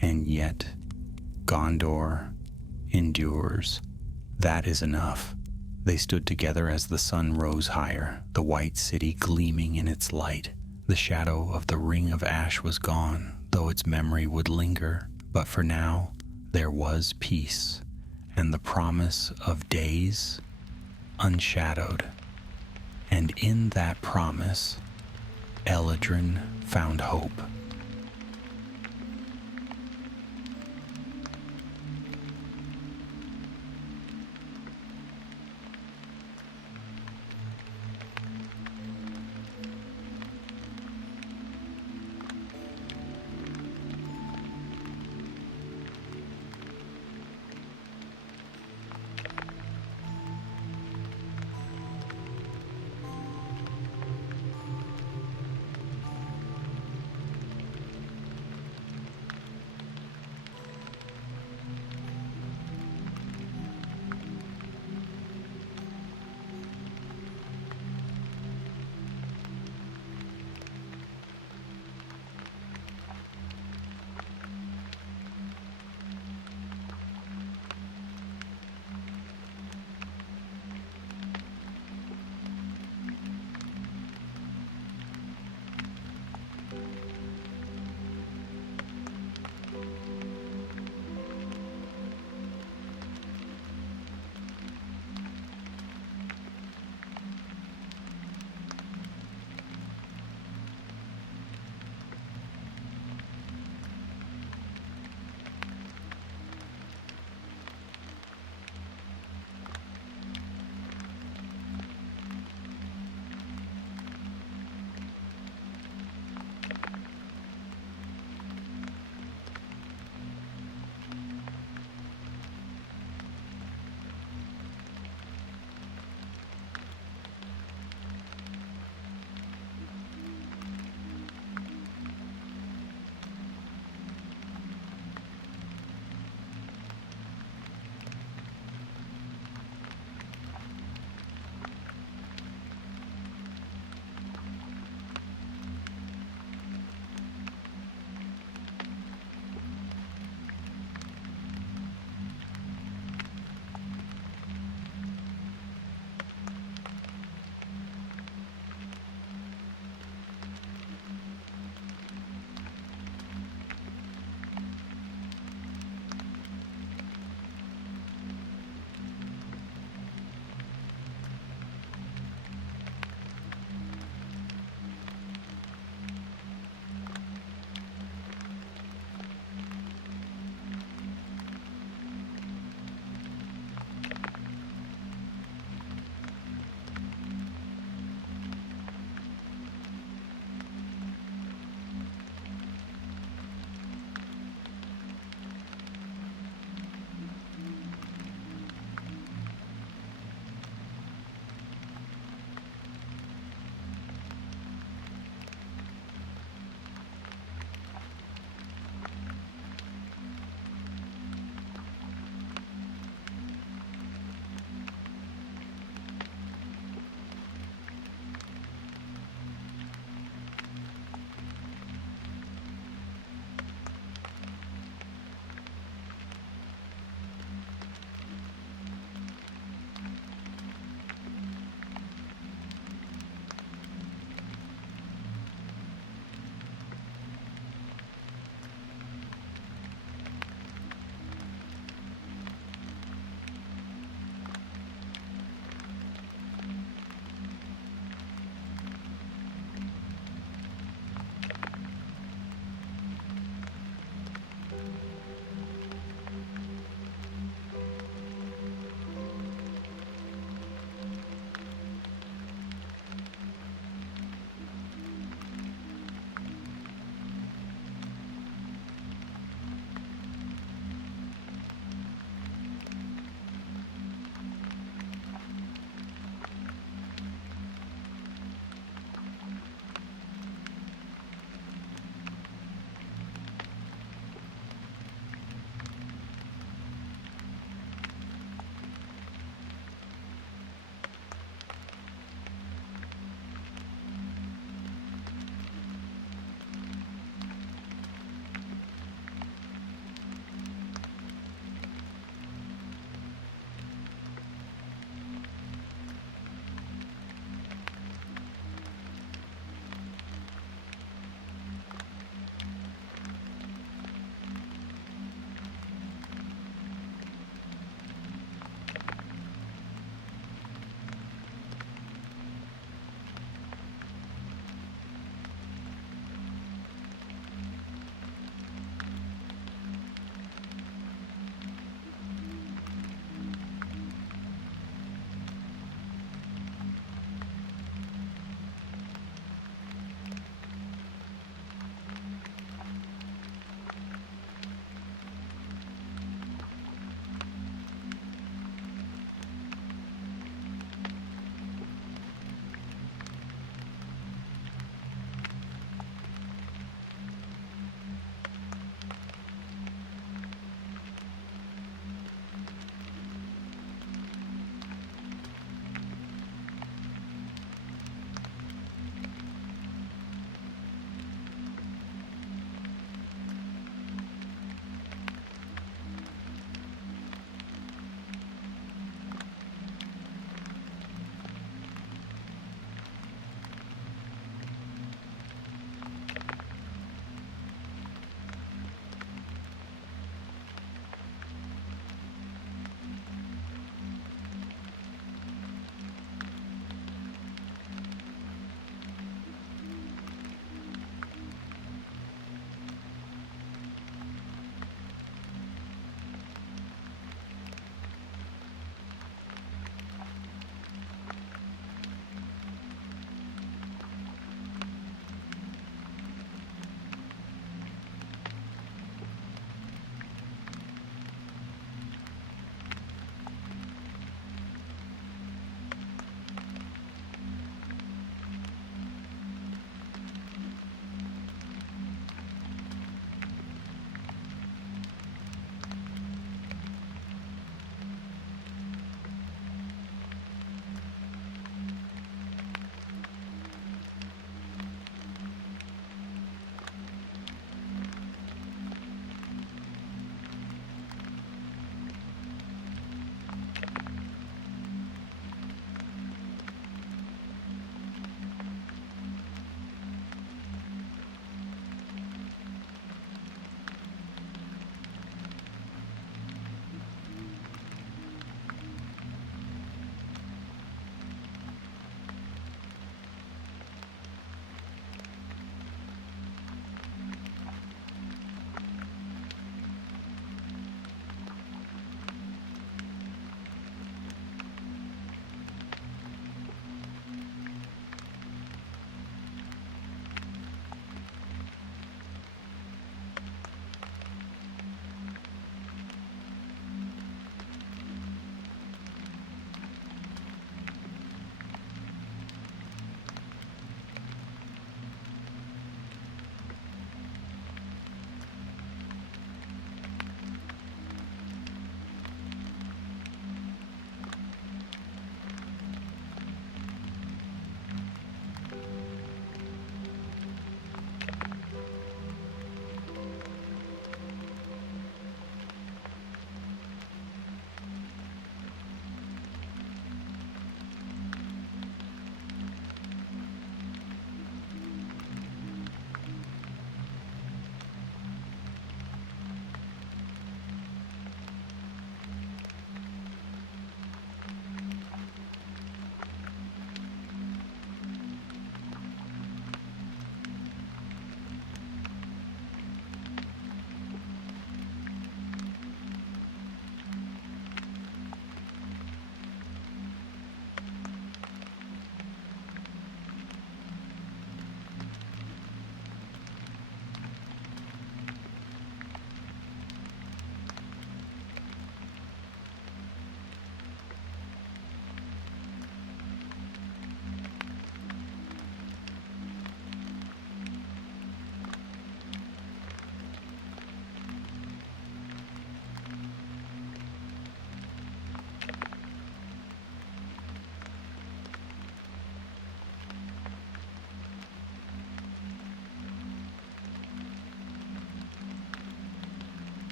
"And yet, Gondor endures. That is enough." They stood together as the sun rose higher, the white city gleaming in its light. The shadow of the ring of ash was gone, though its memory would linger. But for now, there was peace, and the promise of days unshadowed. And in that promise, Eladrin found hope.